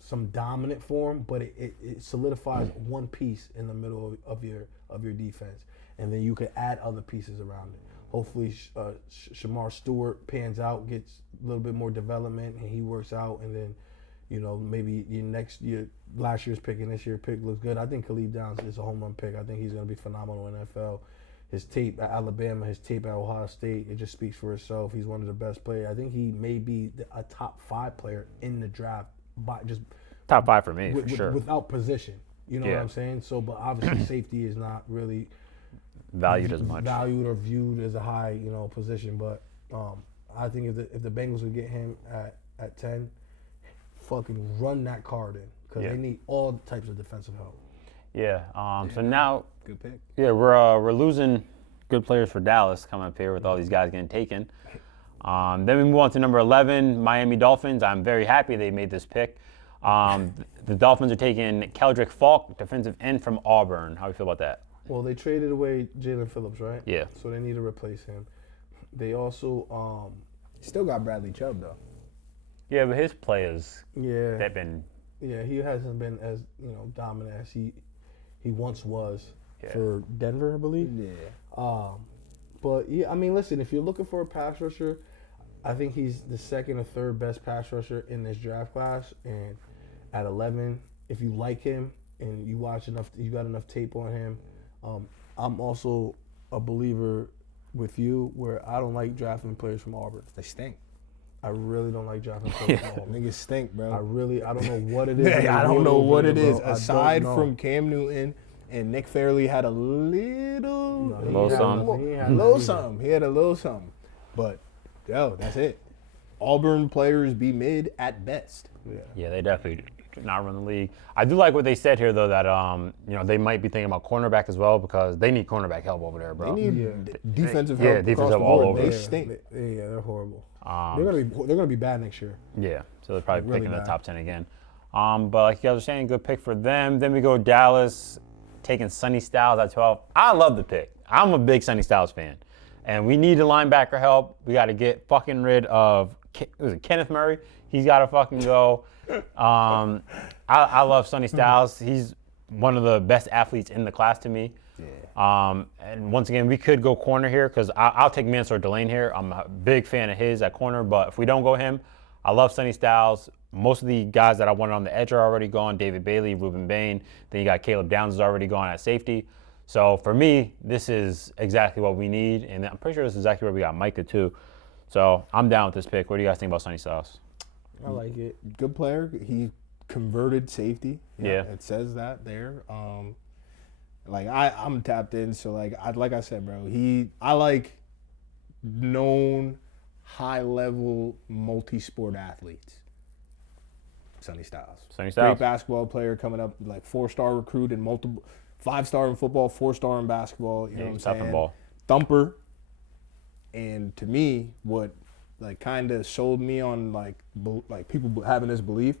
some dominant form, but it solidifies one piece in the middle of your defense, and then you can add other pieces around it. Hopefully, Shamar Stewart pans out, gets a little bit more development, and he works out, and then maybe last year's pick and this year's pick looks good. I think Caleb Downs is a home run pick. I think he's going to be phenomenal in the NFL. His tape at Alabama, his tape at Ohio State, it just speaks for itself. He's one of the best players. I think he may be a top 5 player in the draft by just Top 5 for me, for sure. without position. You know what Yeah. I'm saying? So, but obviously safety is not really Valued as much. valued or viewed as a high position. But I think if the Bengals would get him at 10, fucking run that card in, because Yeah. they need all types of defensive help. Yeah. So now, good pick. yeah, we're losing good players for Dallas coming up here with all these guys getting taken. Then we move on to number 11, Miami Dolphins. I'm very happy they made this pick. The Dolphins are taking Keldrick Falk, defensive end from Auburn. How do you feel about that? Well, they traded away Jalen Phillips, right? Yeah. So they need to replace him. They also, Still got Bradley Chubb though. Yeah, but his players, yeah, they've been, he hasn't been as dominant as he once was Yeah. for Denver, I believe. Yeah. But yeah, listen, if you're looking for a pass rusher, I think he's the second or third best pass rusher in this draft class. And at 11, if you like him and you watch enough, you got enough tape on him. I'm also a believer with you where I don't like drafting players from Auburn. They stink. I really don't like drafting Patrick Mahomes. Niggas stink, bro. I don't know what it is. I don't know what it is. Bro. Aside from Cam Newton and Nick Fairley had a little something. He had a little something. But, yo, that's it. Auburn players be mid at best. Yeah, they definitely do not run the league. I do like what they said here, though, that they might be thinking about cornerback as well because they need cornerback help over there, bro. They need defensive help. Defensive help all over. over. They stink. Yeah, they're horrible. They're gonna be bad next year. Yeah, so they're probably Really picking the bad. top 10 again. But like you guys were saying, good pick for them. Then we go Dallas, taking Sonny Styles at 12. I love the pick. I'm a big Sonny Styles fan. And we need the linebacker help. We got to get fucking rid of, Kenneth Murray? He's got to fucking go. I love Sonny Styles. He's one of the best athletes in the class to me. Yeah. And once again, we could go corner here because I'll take Mansour Delane here. I'm a big fan of his at corner, but if we don't go him, I love Sonny Styles. Most of the guys that I wanted on the edge are already gone. David Bailey, Ruben Bain. Then you got Caleb Downs is already gone at safety. So for me, this is exactly what we need, and I'm pretty sure this is exactly where we got Micah too. So I'm down with this pick. What do you guys think about Sonny Styles? I like it. Good player. He converted safety. Yeah. It says that there. I'm tapped in, so like I said, bro, I like known high-level multi-sport athletes. Sonny Styles. Sonny Styles. Great basketball player coming up, like 4-star recruit and multiple 5-star in football, 4-star in basketball. You know what I'm saying? Ball. Thumper. And to me, what kind of sold me on people having this belief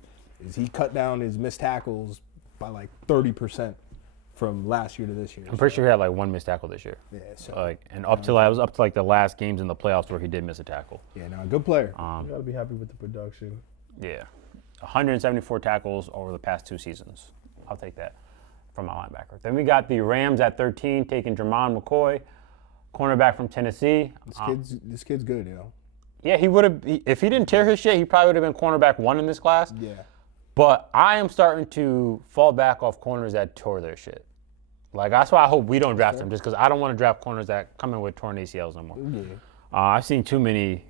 is he cut down his missed tackles by 30% from last year to this year. I'm pretty sure he had one missed tackle this year. Yeah, so and up to the last games in the playoffs where he did miss a tackle. yeah, no, good player. You gotta be happy with the production. Yeah, 174 tackles over the past 2 seasons. I'll take that from my linebacker. Then we got the Rams at 13, taking Jermon McCoy, cornerback from Tennessee. This kid's good, yo. Yeah, he would have. If he didn't tear his shit, he probably would have been cornerback 1 in this class. Yeah. But I am starting to fall back off corners that tore their shit. That's why I hope we don't draft them, just because I don't want to draft corners that come in with torn ACLs no more. Yeah. I've seen too many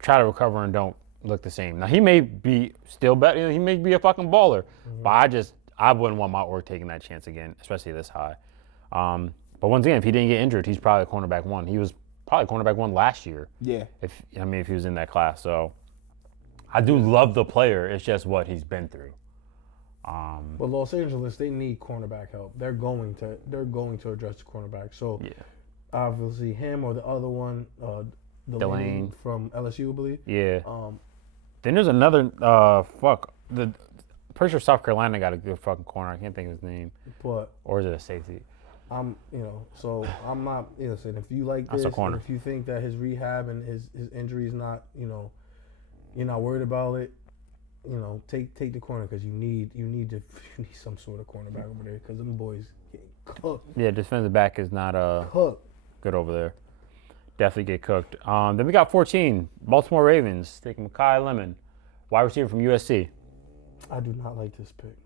try to recover and don't look the same. Now, he may be still better. He may be a fucking baller. But I wouldn't want my org taking that chance again, especially this high. But once again, if he didn't get injured, he's probably cornerback 1. He was probably cornerback 1 last year. Yeah. If he was in that class. So I do love the player. It's just what he's been through. But Los Angeles, they need cornerback help. They're going to address the cornerback. So Yeah. obviously him or the other one, Delane from LSU, I believe. Yeah. Then there's another pretty sure South Carolina got a good fucking corner. I can't think of his name. But Or is it a safety? I'm not. Listen, if you like That's this, a corner. and if you think that his rehab and his injury is not, you're not worried about it, take the corner because you need some sort of cornerback over there because them boys getting cooked. Yeah, defensive back is not Cooked. good over there. Definitely get cooked. Then we got 14, Baltimore Ravens, taking Mekhi Lemon, wide receiver from USC. I do not like this pick.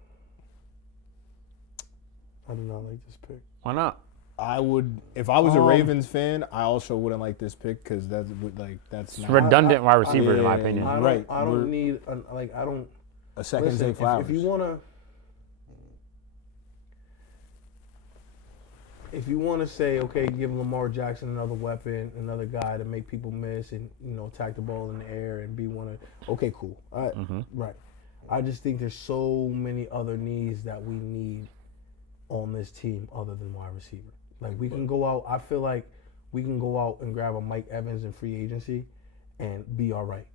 Why not? I would, if I was a Ravens fan, I also wouldn't like this pick because that's It's not redundant wide receiver, in my yeah, opinion. I Right. don't need a second listen, Zay Flowers. If you wanna say, okay, give Lamar Jackson another weapon, another guy to make people miss and attack the ball in the air and be okay, cool. Right. I just think there's so many other needs that we need on this team other than wide receiver. We can go out. I feel like we can go out and grab a Mike Evans in free agency and be all right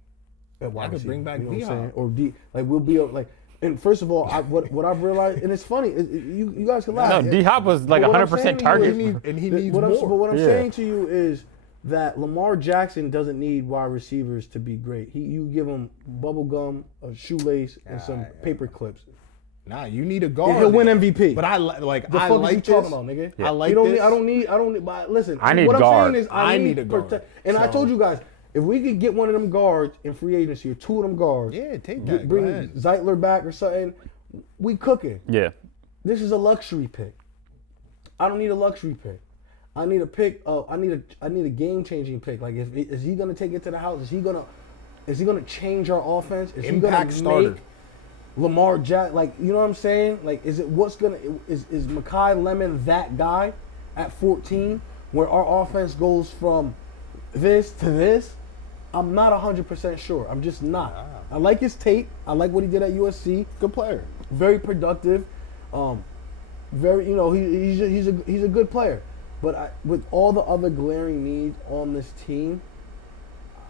at wide I could receiver. bring back you know what I'm Dion. saying? Or D. We'll be And first of all, what I've realized, and it's funny, you guys can laugh. No, D-Hop was But what I'm 100% saying to you target. is- and he needs But more. what I'm Yeah. saying to you is that Lamar Jackson doesn't need wide receivers to be great. You give him bubble gum, a shoelace, and some paper clips. Nah, you need a guard. And he'll win MVP. But I The like fuck is you this. talking about, nigga? I like you don't this. Need, I don't need. But listen, I need what guard. I'm saying is I need a guard. And I So- told you guys, if we could get one of them guards in free agency or 2 of them guards, Yeah, take that. Go bring ahead. Zeitler back or something, we cooking. Yeah. This is a luxury pick. I don't need a luxury pick. I need a pick. I need a game changing pick. Is he gonna take it to the house? Is he gonna Is he going to change our offense? Is Impact he going to starter. make Lamar Jackson, like, you know what I'm saying? Like, is Mekhi Lemon that guy at 14 where our offense goes from this to this? I'm not 100% sure. I'm just not. I like his tape. I like what he did at USC. Good player. Very productive. Very, you know, he's a good player. But with all the other glaring needs on this team,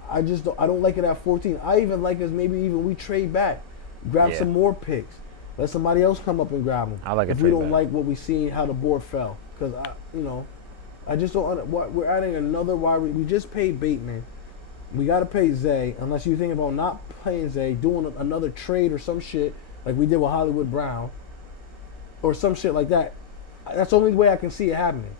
I don't like it at 14. I even like us maybe even we trade back, grab some more picks, let somebody else come up and grab them. I like a if trade we don't back. like what we seen, how the board fell, because I just don't. We're adding another wide. We just paid Bateman. We got to pay Zay, unless you think about not paying Zay, doing another trade or some shit like we did with Hollywood Brown, or some shit like that. That's the only way I can see it happening.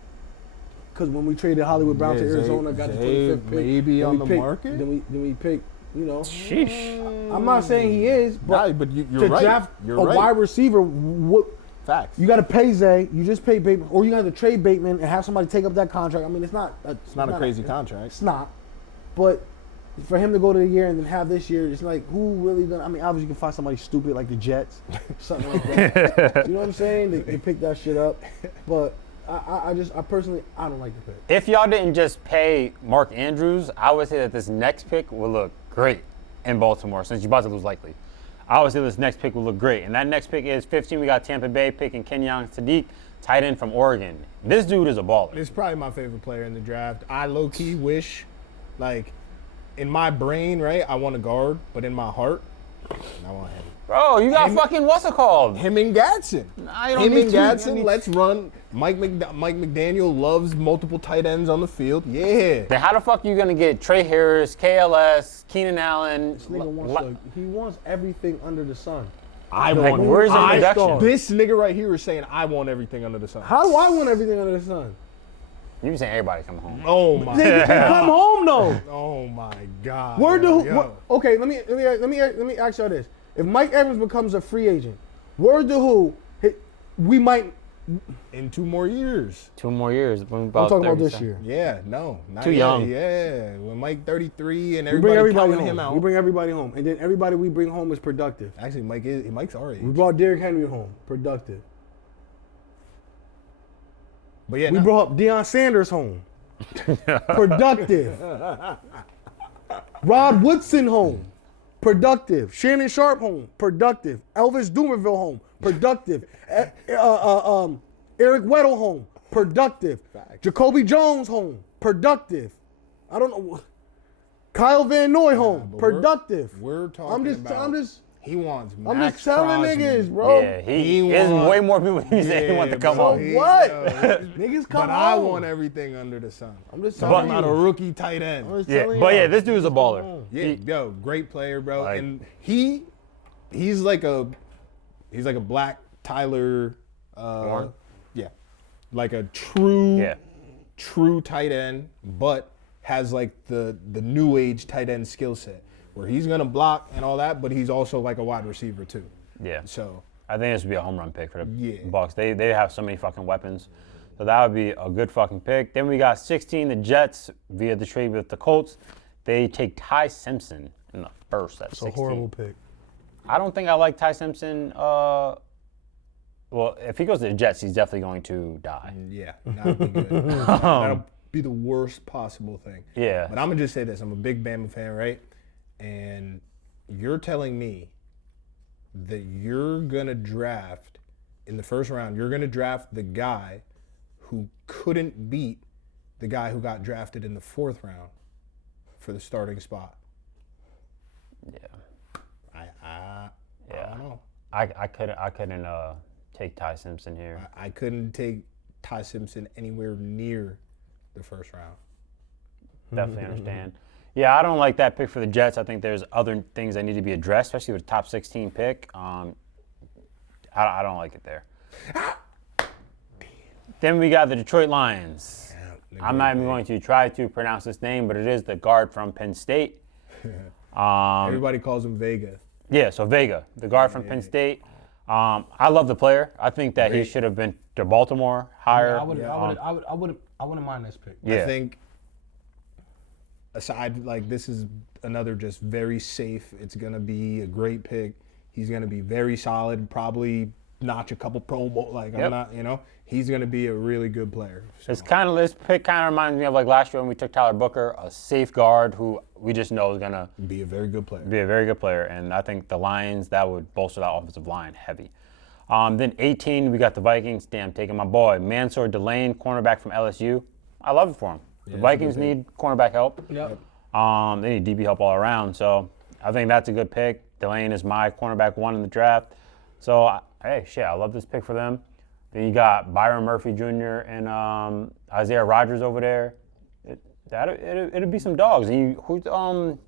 Because when we traded Hollywood Brown to Arizona, got the 25th pick. Maybe on the market. Then we pick. You know, Sheesh. I'm not saying he is, but, But you're to right. draft You're a right. wide receiver, what Facts. you got to pay Zay. You just pay Bateman, or you got to trade Bateman and have somebody take up that contract. I mean, it's not a crazy contract. It's not, but for him to go to the year and then have this year, it's like who really gonna? I mean, obviously you can find somebody stupid like the Jets, something like that. You know what I'm saying? They pick that shit up, but I personally don't like the pick. If y'all didn't just pay Mark Andrews, I would say that this next pick will look great in Baltimore since you're about to lose likely. I would say this next pick will look great. And that next pick is 15. We got Tampa Bay picking Kenyon Sadiq, tight end from Oregon. This dude is a baller. This is probably my favorite player in the draft. I low-key wish, like, in my brain, right, I want a guard, but in my heart, I want him. Bro, you got fucking what's it called? Him and Gatson. I don't Him need and to- I Gatson, need- let's run. Mike McDaniel loves multiple tight ends on the field. Yeah. Then how the fuck are you gonna get Trey Harris, KLS, Keenan Allen? This nigga wants everything under the sun. I Like, want where's the production? This nigga right here is saying, I want everything under the sun. How do I want everything under the sun? You be saying everybody come home. Oh, my Nigga, come home though. Oh, my God. Where do Yo. okay? Let me ask y'all this: if Mike Evans becomes a free agent, word to who? We might. In 2 more years. 2 more years. I'm talking about this year. Yeah, no. Not Too yet. young. Yeah. When Mike 33 and We bring everybody everybody counting him home. out. We bring everybody home, and then everybody we bring home is productive. Actually, Mike's our age. We brought Derrick Henry home, productive. But yeah, We brought Deion Sanders home, productive. Rod Woodson home, productive. Shannon Sharp home, productive. Elvis Dumerville home, productive. Eric Weddle home, productive. Jacoby Jones home, productive. I don't know. Kyle Van Noy home, but productive. We're talking I'm just he wants I'm Max just telling Crosby. niggas, bro. Yeah, he He is want- way more people he said he want to come bro, home. he- What? yo, Niggas come But I home. want everything under the sun. I'm just I'm telling not a you. rookie tight end. I'm just Yeah, telling but y'all. yeah, this dude's a baller. home. Yeah, yo, great player, bro. Like- And he's like a black Tyler Warren? yeah. Like a true Yeah. tight end, but has like the new age tight end skill set where he's gonna block and all that, but he's also like a wide receiver too. Yeah. So I think this would be a home run pick for the Yeah. Bucks. They have so many fucking weapons. So that would be a good fucking pick. Then we got 16, the Jets, via the trade with the Colts. They take Ty Simpson in the first at It's a 16. horrible pick. I don't think I like Ty Simpson. Well, if he goes to the Jets, he's definitely going to die. yeah, that'll be good. That'll be the worst possible thing. Yeah. But I'm gonna just say this: I'm a big Bama fan, right? And you're telling me that you're gonna draft in the first round. You're gonna draft the guy who couldn't beat the guy who got drafted in the 4th round for the starting spot. Yeah. I don't know. I couldn't take Ty Simpson here. I couldn't take Ty Simpson anywhere near the first round. Definitely understand. Yeah, I don't like that pick for the Jets. I think there's other things that need to be addressed, especially with a top 16 pick. I don't like it there. Then we got the Detroit Lions. I'm not even going to try to pronounce this name, but it is the guard from Penn State. Everybody calls him Vega. Yeah, so Vega, the guard from Penn State. I love the player. I think that he should have been to Baltimore higher. I wouldn't mind this pick. Yeah. I think aside, like, this is another just very safe. It's going to be a great pick. He's going to be very solid, probably notch a couple Pro Bowl. Like, I'm not, he's going to be a really good player. So. This pick kind of reminds me of like last year when we took Tyler Booker, a safe guard who we just know is going to be a very good player. And I think the Lions, that would bolster that offensive line heavy. Then 18, we got the Vikings. Damn, taking my boy, Mansour Delane, cornerback from LSU. I love it for him. The Vikings need cornerback help. Yep. They need DB help all around. So I think that's a good pick. Delane is my cornerback 1 in the draft. So, I love this pick for them. Then you got Byron Murphy Jr. and Isaiah Rodgers over there. It'd be some dogs. And who's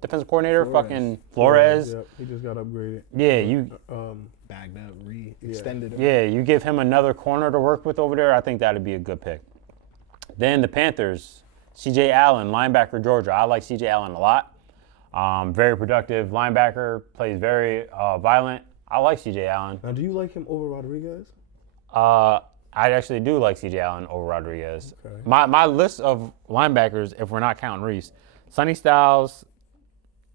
defensive coordinator? Flores. Fucking Flores. Yep. He just got upgraded. Yeah, Bagged up, extended. Yeah, you give him another corner to work with over there. I think that'd be a good pick. Then the Panthers, C.J. Allen, linebacker, Georgia. I like C.J. Allen a lot. Very productive linebacker, plays very violent. I like C.J. Allen. Now, do you like him over Rodriguez? I actually do like C.J. Allen over Rodriguez. Okay. My list of linebackers, if we're not counting Reese, Sonny Styles,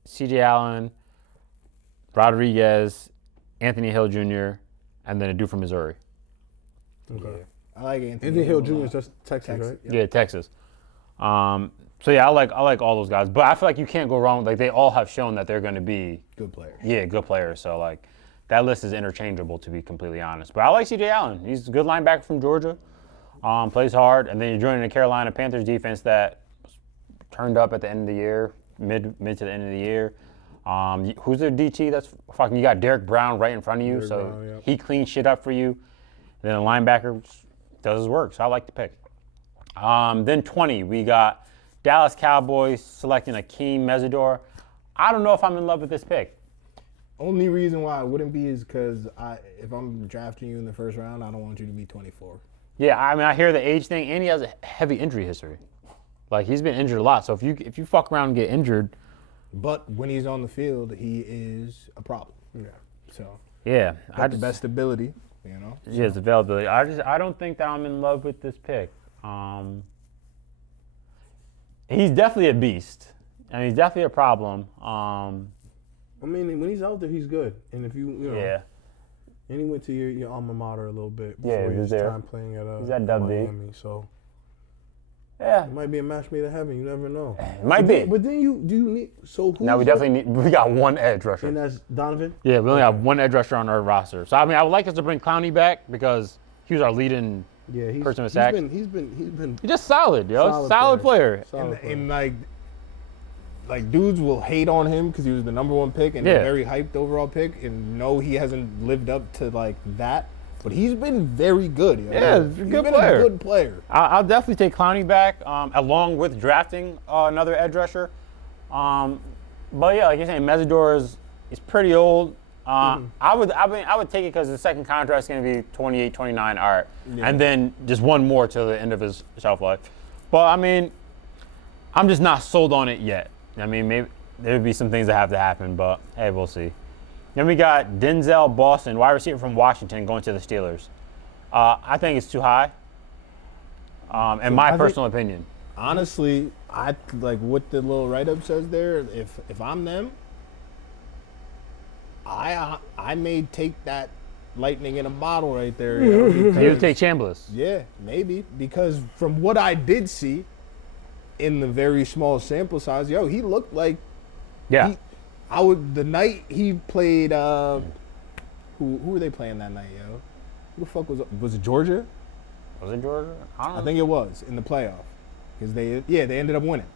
C.J. Allen, Rodriguez, Anthony Hill Jr., and then a dude from Missouri. Okay. Yeah. I like Anthony Hill Jr. is just Texas, right? Yep. Yeah, Texas. So yeah, I like all those guys, but I feel like you can't go wrong. Like they all have shown that they're going to be Good players. Yeah, good players. So like that list is interchangeable, to be completely honest. But I like C.J. Allen. He's a good linebacker from Georgia. Plays hard, and then you're joining the Carolina Panthers defense that turned up at the end of the year, mid to the end of the year. Who's their DT? That's fucking. You got Derek Brown right in front of you, Derek so Brown, yep. he cleans shit up for you. And then the linebacker does his work, so I like the pick. Then 20, we got Dallas Cowboys selecting Akeem Mesidor. I don't know if I'm in love with this pick. Only reason why I wouldn't be is because if I'm drafting you in the first round, I don't want you to be 24. Yeah, I mean, I hear the age thing, and he has a heavy injury history. Like, he's been injured a lot, so if you fuck around and get injured. But when he's on the field, he is a problem. Yeah. So, Yeah. got the best ability, Yeah, his availability. I don't think that I'm in love with this pick. He's definitely a beast, and he's definitely a problem. I mean, when he's out there, he's good. And if you Yeah. and he went to your alma mater a little bit Yeah, before he was his there. time playing at He's at Dub D. Miami. So Yeah. it might be a match made in heaven. You never know. It might be. But then do you need who's Now we definitely we got one edge rusher. and that's Donovan. Yeah, we only have one edge rusher on our roster. So I mean, I would like us to bring Clowney back because he was our leading. Yeah, Person with sacks. He's been He's just solid, yo. Solid player. Solid player. and like dudes will hate on him because he was the number 1 pick and Yeah. a very hyped overall pick, and no, he hasn't lived up to like that. But he's been very good. Yo. Yeah, He's good been player. A good player. I'll definitely take Clowney back, along with drafting another edge rusher. But yeah, like you're saying, Mesidor is pretty old. I would take it because the second contract is going to be 28, 29. All right, and then just one more to the end of his shelf life. But I mean, I'm just not sold on it yet. I mean, maybe there would be some things that have to happen, but hey, we'll see. Then we got Denzel Boston, wide receiver from Washington, going to the Steelers. I think it's too high, in my personal opinion. Honestly, I like what the little write-up says there. If I'm them, I may take that lightning in a bottle right there. You because- would take Chambliss. Yeah, maybe, because from what I did see in the very small sample size, he looked like Yeah. the night he played. Who were they playing that night, yo? Who the fuck was it? Georgia? Was it Georgia? I don't know. I think it was in the playoff because they ended up winning.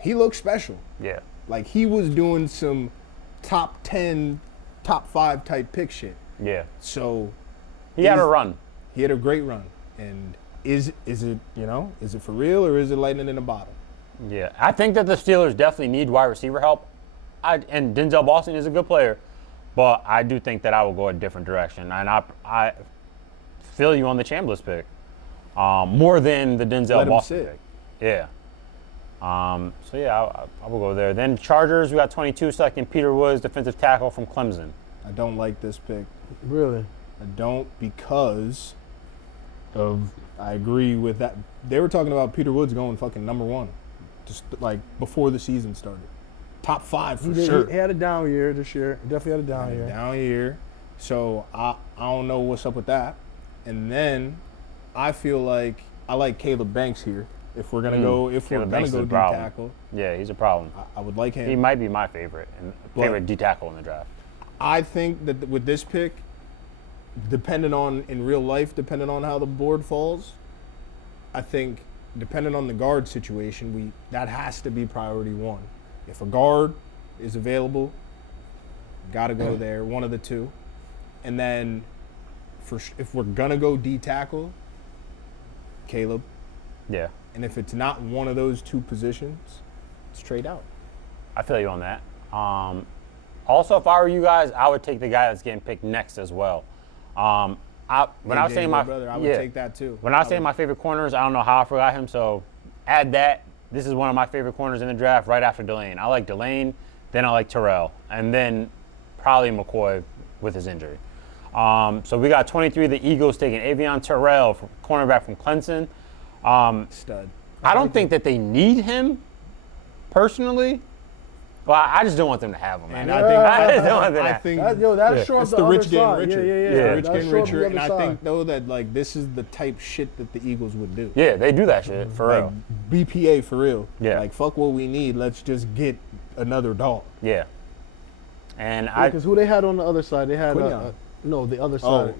He looked special. Yeah. Like he was doing some top 10, top 5 type pick shit. Yeah. So He had a run. he had a great run. And is it is it for real or is it lightning in a bottle? Yeah. I think that the Steelers definitely need wide receiver help. And Denzel Boston is a good player, but I do think that I will go a different direction. And I feel you on the Chambliss pick more than the Denzel Let him Boston sit. pick. Yeah. So yeah, I will go there. Then Chargers, we got 22 selecting Peter Woods, defensive tackle from Clemson. I don't like this pick. really. I don't because of I agree with that. They were talking about Peter Woods going fucking number 1. just like before the season started. Top 5 for He sure. had a down year this year. Definitely had a down year. Down year. So I don't know what's up with that. And then I feel like I like Caleb Banks here. If we're gonna go, D tackle, Yeah, he's a problem. I would like him. He might be my favorite D tackle in the draft. I think that with this pick, depending on how the board falls, I think depending on the guard situation, that has to be priority 1. If a guard is available, got to go there, one of the two. And then if we're going to go D tackle, Caleb. Yeah. And if it's not one of those two positions, it's trade out. I feel you on that. Also, if I were you guys, I would take the guy that's getting picked next as well. I was saying I would take that too. When I was saying my favorite corners, I don't know how I forgot him, so add that. This is one of my favorite corners in the draft right after Delane. I like Delane, then I like Terrell, and then probably McCoy with his injury. So we got 23, the Eagles taking Avion Terrell, cornerback from Clemson. Stud. I don't think that they need him, personally. Well, I just don't want them to have him, man. And I think that show up the rich getting side. richer. Yeah. Rich getting richer, and I think though that like this is the type shit that the Eagles would do. Yeah, they do that shit for real. BPA for real. Yeah. Like fuck what we need. Let's just get another dog. Yeah. And because who they had on the other side? They had the other side.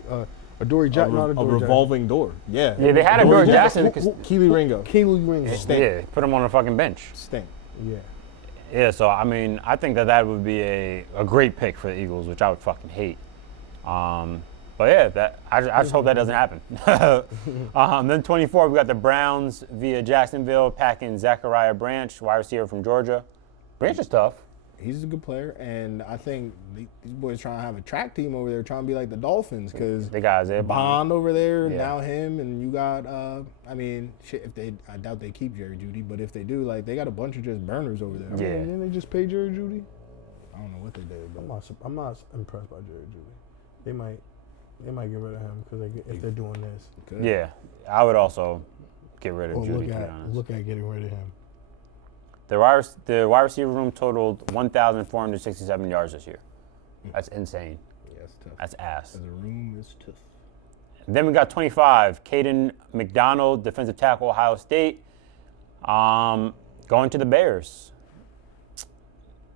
Adoree Jackson, a revolving door. Yeah. Yeah, they had Adoree Jackson because Keely Ringo. Yeah, put him on a fucking bench. Stink. Yeah. Yeah, so I mean, I think that would be a great pick for the Eagles, which I would fucking hate. But yeah, I just hope that doesn't happen. Then 24, we got the Browns via Jacksonville packing Zachariah Branch, wide receiver from Georgia. Branch is tough. He's a good player, and I think these boys trying to have a track team over there, trying to be like the Dolphins, because they got Isaiah Bond over there, now him, and you got, I mean, shit. I doubt they keep Jerry Jeudy, but if they do, like, they got a bunch of just burners over there. Yeah. Didn't they just pay Jerry Jeudy? I don't know what they did, but I'm not impressed by Jerry Jeudy. They might get rid of him because if they're doing this. Good. Yeah, I would also get rid of Jeudy, to be honest. Look at getting rid of him. The wide receiver room totaled 1,467 yards this year. That's insane. Yeah, that's tough. That's ass. The room is tough. Then we got 25, Caden McDonald, defensive tackle, Ohio State, going to the Bears.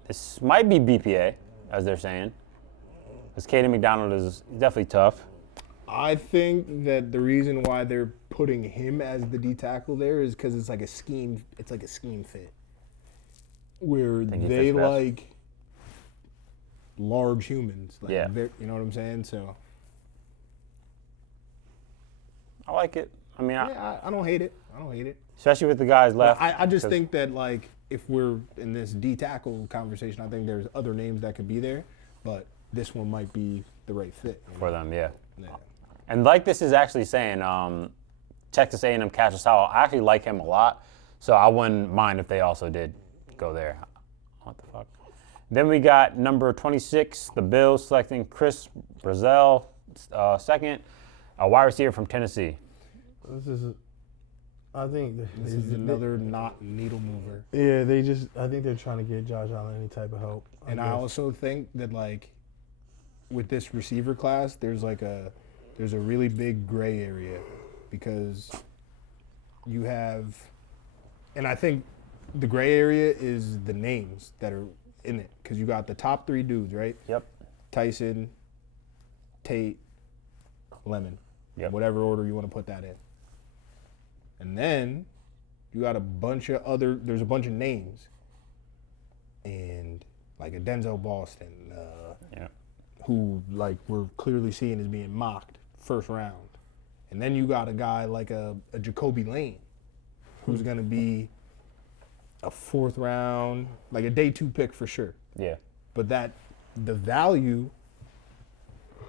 This might be BPA, as they're saying, because Caden McDonald is definitely tough. I think that the reason why they're putting him as the D tackle there is because it's like a scheme. It's like a scheme fit. Where they like large humans. Like yeah. You know what I'm saying? So I like it. I mean, I don't hate it. Especially with the guys left. I just think that, like, if we're in this D tackle conversation, I think there's other names that could be there, but this one might be the right fit for them. Yeah. And like this is actually saying, Texas A&M Cassius Howell, I actually like him a lot, so I wouldn't mind if they also did go there. What the fuck? Then we got number 26, the Bills selecting Chris Brazzell, second, a wide receiver from Tennessee. I think this is another not needle mover. Yeah, I think they're trying to get Josh Allen any type of help. And I also think that, like, with this receiver class, there's a really big gray area because you have, and I think the gray area is the names that are in it, because you got the top 3 dudes, right? Yep. Tyson, Tate, Lemon. Yep. Whatever order you want to put that in. And then you got there's a bunch of names. And like a Denzel Boston, who, like, we're clearly seeing as being mocked first round. And then you got a guy like a Jacoby Lane, who's going to be a 4th round, like a day 2 pick for sure. Yeah. But the value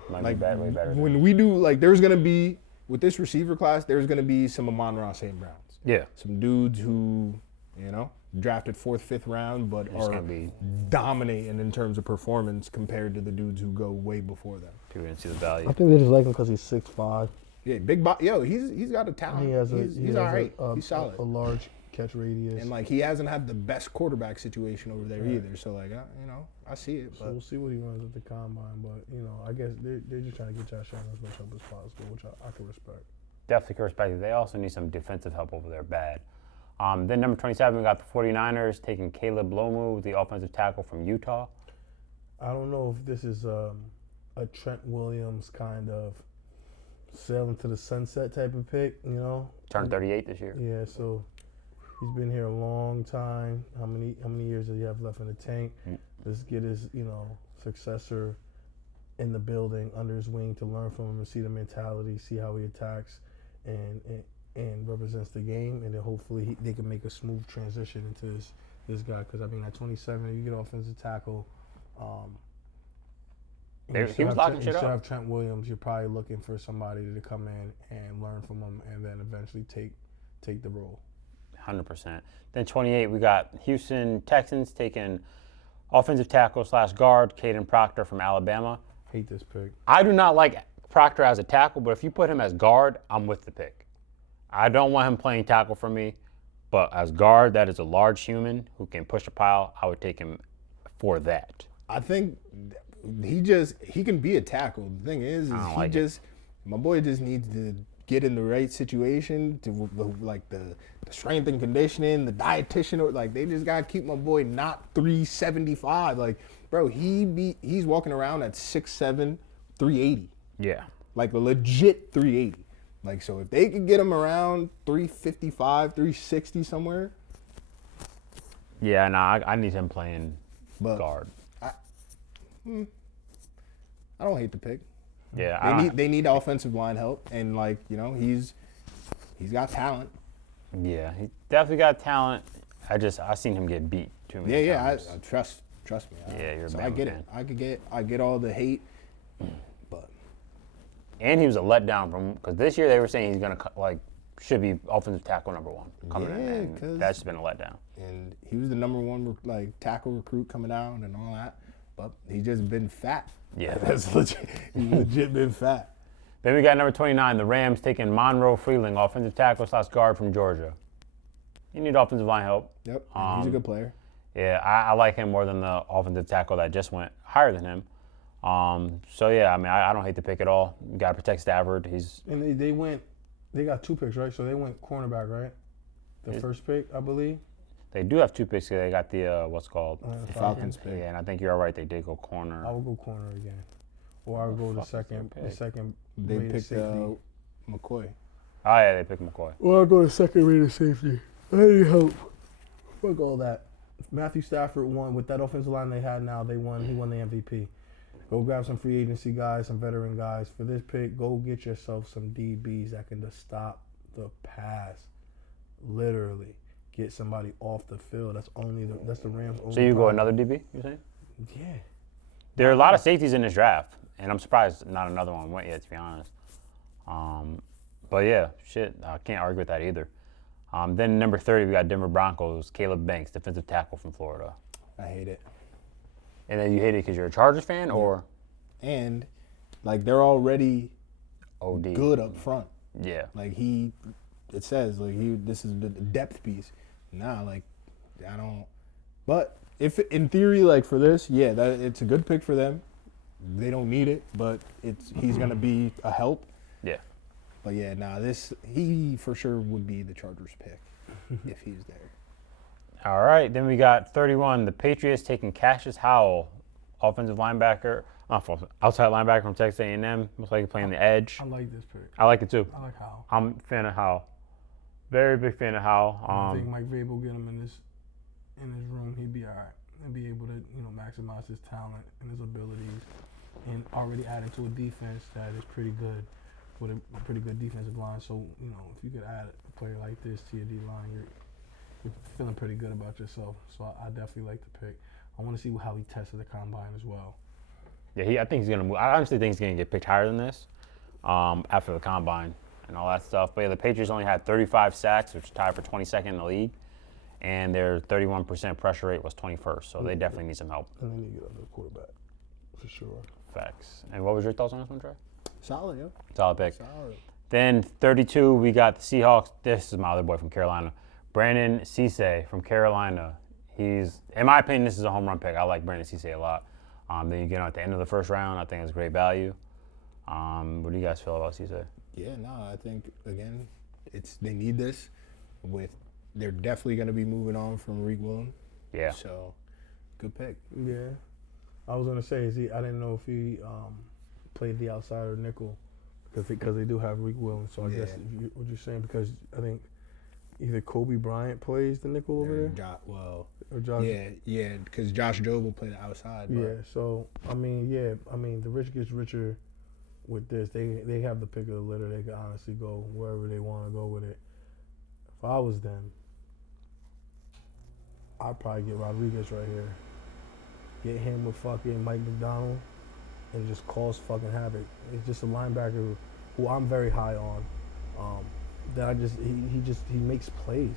might be way better. When we do, like, there's going to be, with this receiver class, there's going to be some Amon-Ra St. Browns. Yeah. Some dudes who, drafted 4th, 5th round, but are dominating in terms of performance compared to the dudes who go way before them. People didn't see the value. I think they just like him because he's 6'5". Yeah, big body. Yo, he's got a talent. He's all right. He's solid. A large catch radius. And like he hasn't had the best quarterback situation over there either. So like I see it. So But we'll see what he runs at the combine. But I guess they're just trying to get Josh Allen as much help as possible, which I can respect. Definitely can respect it. They also need some defensive help over there bad. Then number 27, we got the 49ers taking Caleb Lomu, the offensive tackle from Utah. I don't know if this is a Trent Williams kind of sailing to the sunset type of pick, Turned 38 this year. Yeah, so he's been here a long time. How many years does he have left in the tank? Let's get his, successor in the building under his wing to learn from him and see the mentality, see how he attacks and represents the game, and then hopefully they can make a smooth transition into this guy. Because at 27, you get offensive tackle. He was locking shit You still up. have Trent Williams. You're probably looking for somebody to come in and learn from him, and then eventually take the role. 100%. Then 28, we got Houston Texans taking offensive tackle / guard Caden Proctor from Alabama. Hate this pick. I do not like Proctor as a tackle, but if you put him as guard, I'm with the pick. I don't want him playing tackle for me, but as guard, that is a large human who can push a pile. I would take him for that. I think he can be a tackle. The thing is my boy just needs to get in the right situation to like the strength and conditioning, the dietitian. Like they just gotta keep my boy not 375. Like bro, he's walking around at 6'7", 380. Yeah. Like a legit 380. Like so, if they could get him around 355, 360 somewhere. Yeah, I need him playing guard. I don't hate the pick. Yeah, they need offensive line help, and he's got talent. Yeah, he definitely got talent. I seen him get beat too many times. I trust me. Yeah, you're a so Bama I get fan. it. I get all the hate, but And he was a letdown from because this year they were saying he's gonna should be offensive tackle number 1 coming in, and that's been a letdown. And he was the number 1 tackle recruit coming out and all that, but he's just been fat. Yeah, That's legit. He's legit been fat. Then we got number 29, the Rams taking Monroe Freeling, offensive tackle / guard from Georgia. You need offensive line help. Yep, and he's a good player. Yeah, I like him more than the offensive tackle that just went higher than him. So yeah, I don't hate the pick at all. You got to protect Stafford. And they got 2 picks, right? So they went cornerback, right? The first pick, I believe. They do have 2 picks here. They got the The Falcons pick. Yeah, and I think you're all right. They did go corner. I will go corner again, or I'll go the second. They rated picked safety. McCoy. Oh yeah, they picked McCoy. Or I'll go to second rated safety. I need help. Fuck all that. Matthew Stafford won with that offensive line they had. Now he won the MVP. Go grab some free agency guys, some veteran guys. For this pick, go get yourself some DBs that can just stop the pass. Literally. Get somebody off the field. That's the Rams' only So you go problem. another DB? You saying? Yeah. There are a lot of safeties in this draft, and I'm surprised not another one went yet, to be honest. But yeah, I can't argue with that either. Then number 30, we got Denver Broncos, Caleb Banks, defensive tackle from Florida. I hate it. And then you hate it because you're a Chargers fan, or And they're already OD? good up front. Yeah. It says this is the depth piece. Nah, I don't. But if in theory, for this, it's a good pick for them. They don't need it, but he's gonna be a help. Yeah. But he for sure would be the Chargers pick if he's there. All right. Then we got 31, the Patriots taking Cassius Howell, offensive linebacker, outside linebacker from Texas A&M. Looks like he's playing the edge. I like this pick. I like it too. I like Howell. I'm a fan of Howell. Very big fan of Howell. I think Mike Vrabel get him in his room, he'd be all right and be able to maximize his talent and his abilities, and already added to a defense that is pretty good with a pretty good defensive line. So if you could add a player like this to your D line, you're feeling pretty good about yourself. So I definitely like the pick. I want to see how he tested the combine as well. Yeah, I think he's gonna move. I honestly think he's gonna get picked higher than this after the combine and all that stuff. But yeah, the Patriots only had 35 sacks, which is tied for 22nd in the league, and their 31% pressure rate was 21st. So they definitely need some help. And they need to get another quarterback for sure. Facts. And what was your thoughts on this one, Trey? Solid, yeah. Solid pick. Solid. Then 32, we got the Seahawks. This is my other boy from Carolina, Brandon Cisse from Carolina. He's, in my opinion, this is a home run pick. I like Brandon Cisse a lot. Then you get him at the end of the first round. I think it's great value. What do you guys feel about Cisse? Yeah, no, I think again, they need this. They're definitely going to be moving on from Reek Willen. Yeah. So, good pick. Yeah. I was gonna say, I didn't know if he played the outside or nickel, because they do have Reek Willen. So I guess what you're saying, because I think either Kobe Bryant plays the nickel over there, or Josh. Yeah, because Josh Jobe will play the outside. But. Yeah. So I mean, the rich gets richer with this. They have the pick of the litter. They can honestly go wherever they want to go with it. If I was them, I'd probably get Rodriguez right here. Get him with fucking Mike McDonald and just cause fucking havoc. It's just a linebacker who I'm very high on. That he makes plays.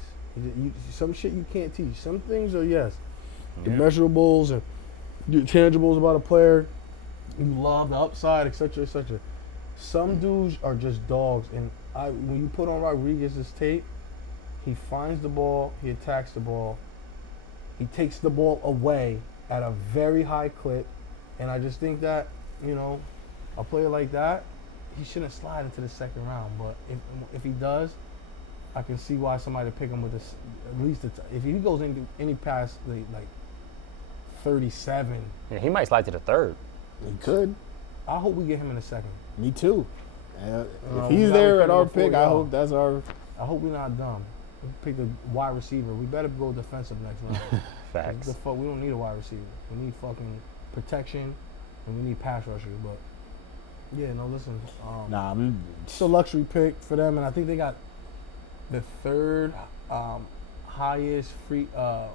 Some shit you can't teach. Some things are the measurables and your tangibles about a player. You love the upside, etc., etc. Some dudes are just dogs, and when you put on Rodriguez's tape, he finds the ball, he attacks the ball, he takes the ball away at a very high clip, and I just think that, a player like that, he shouldn't slide into the second round. But if he does, I can see why somebody pick him with this. At least if he goes into any past like 37, Yeah, he might slide to the third. He could. I hope we get him in the second. Me too. If he's there at our pick, I hope that's our. I hope we're not dumb. We picked a wide receiver. We better go defensive next round. Facts. We don't need a wide receiver. We need fucking protection, and we need pass rushers. But yeah, no, listen. It's a luxury pick for them, and I think they got the third highest free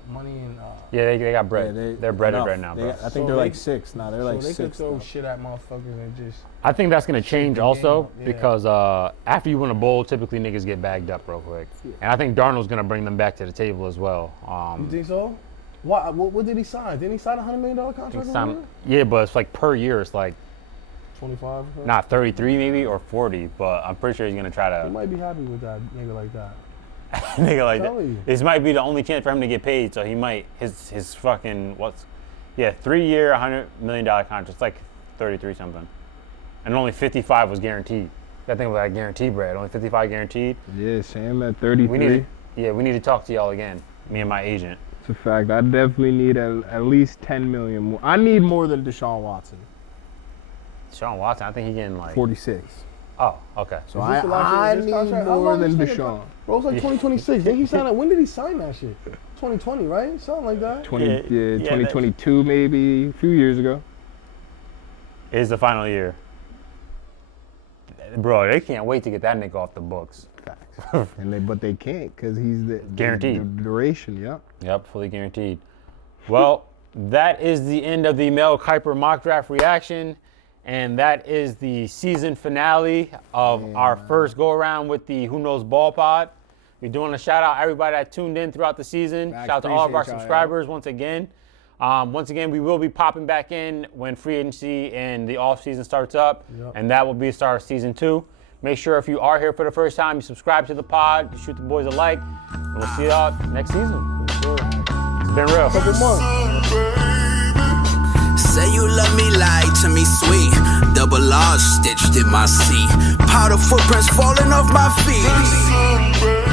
money in. Yeah, they got bread. Yeah, they're breaded right now, bro. I think they're like 6 now. They're like they 6. could throw shit at motherfuckers and just. I think that's going to change also Yeah. because after you win a bowl, typically niggas get bagged up real quick. And I think Darnold's going to bring them back to the table as well. You think so? What did he sign? Didn't he sign a $100 million contract? Yeah, but it's like per year. It's like 25? not 33 maybe or 40, but I'm pretty sure he's going to try He to. might be happy with that nigga like that. Nigga like Tell that. you. This might be the only chance for him to get paid, so he might his fucking 3-year $100 million contract. It's like 33 something, and only 55 was guaranteed. That thing was like guaranteed bread. Only 55 guaranteed. Yeah, Sam at 33. We need to talk to y'all again. Me and my agent. It's a fact. I definitely need at least 10 million more. I need more than Deshaun Watson. Sean Watson, I think he's getting like 46. Oh, okay. So Is this the last year I of his need contract? How more long than is this nigga Deshaun. Bro, it's like 2026. Didn't he sign that? When did he sign that shit? 2020, right? Something like that. 2022 maybe, a few years ago. It is the final year. Bro, they can't wait to get that nigga off the books. But they can't because he's the Guaranteed. The duration, yeah. Yep, fully guaranteed. Well, that is the end of the Mel Kipers Mock Draft reaction. And that is the season finale of our first go-around with the Who Knows Ball Pod. We do want to shout out everybody that tuned in throughout the season. Facts. Shout out to all of our Appreciate y'all, subscribers once again. We will be popping back in when free agency and the off-season starts up. Yep. And that will be the start of season 2. Make sure if you are here for the first time, you subscribe to the pod, you shoot the boys a like. And we'll see y'all next season. It's been real. Couple months. Say you love me, lie to me, sweet. Double R stitched in my seat. Powder footprints falling off my feet.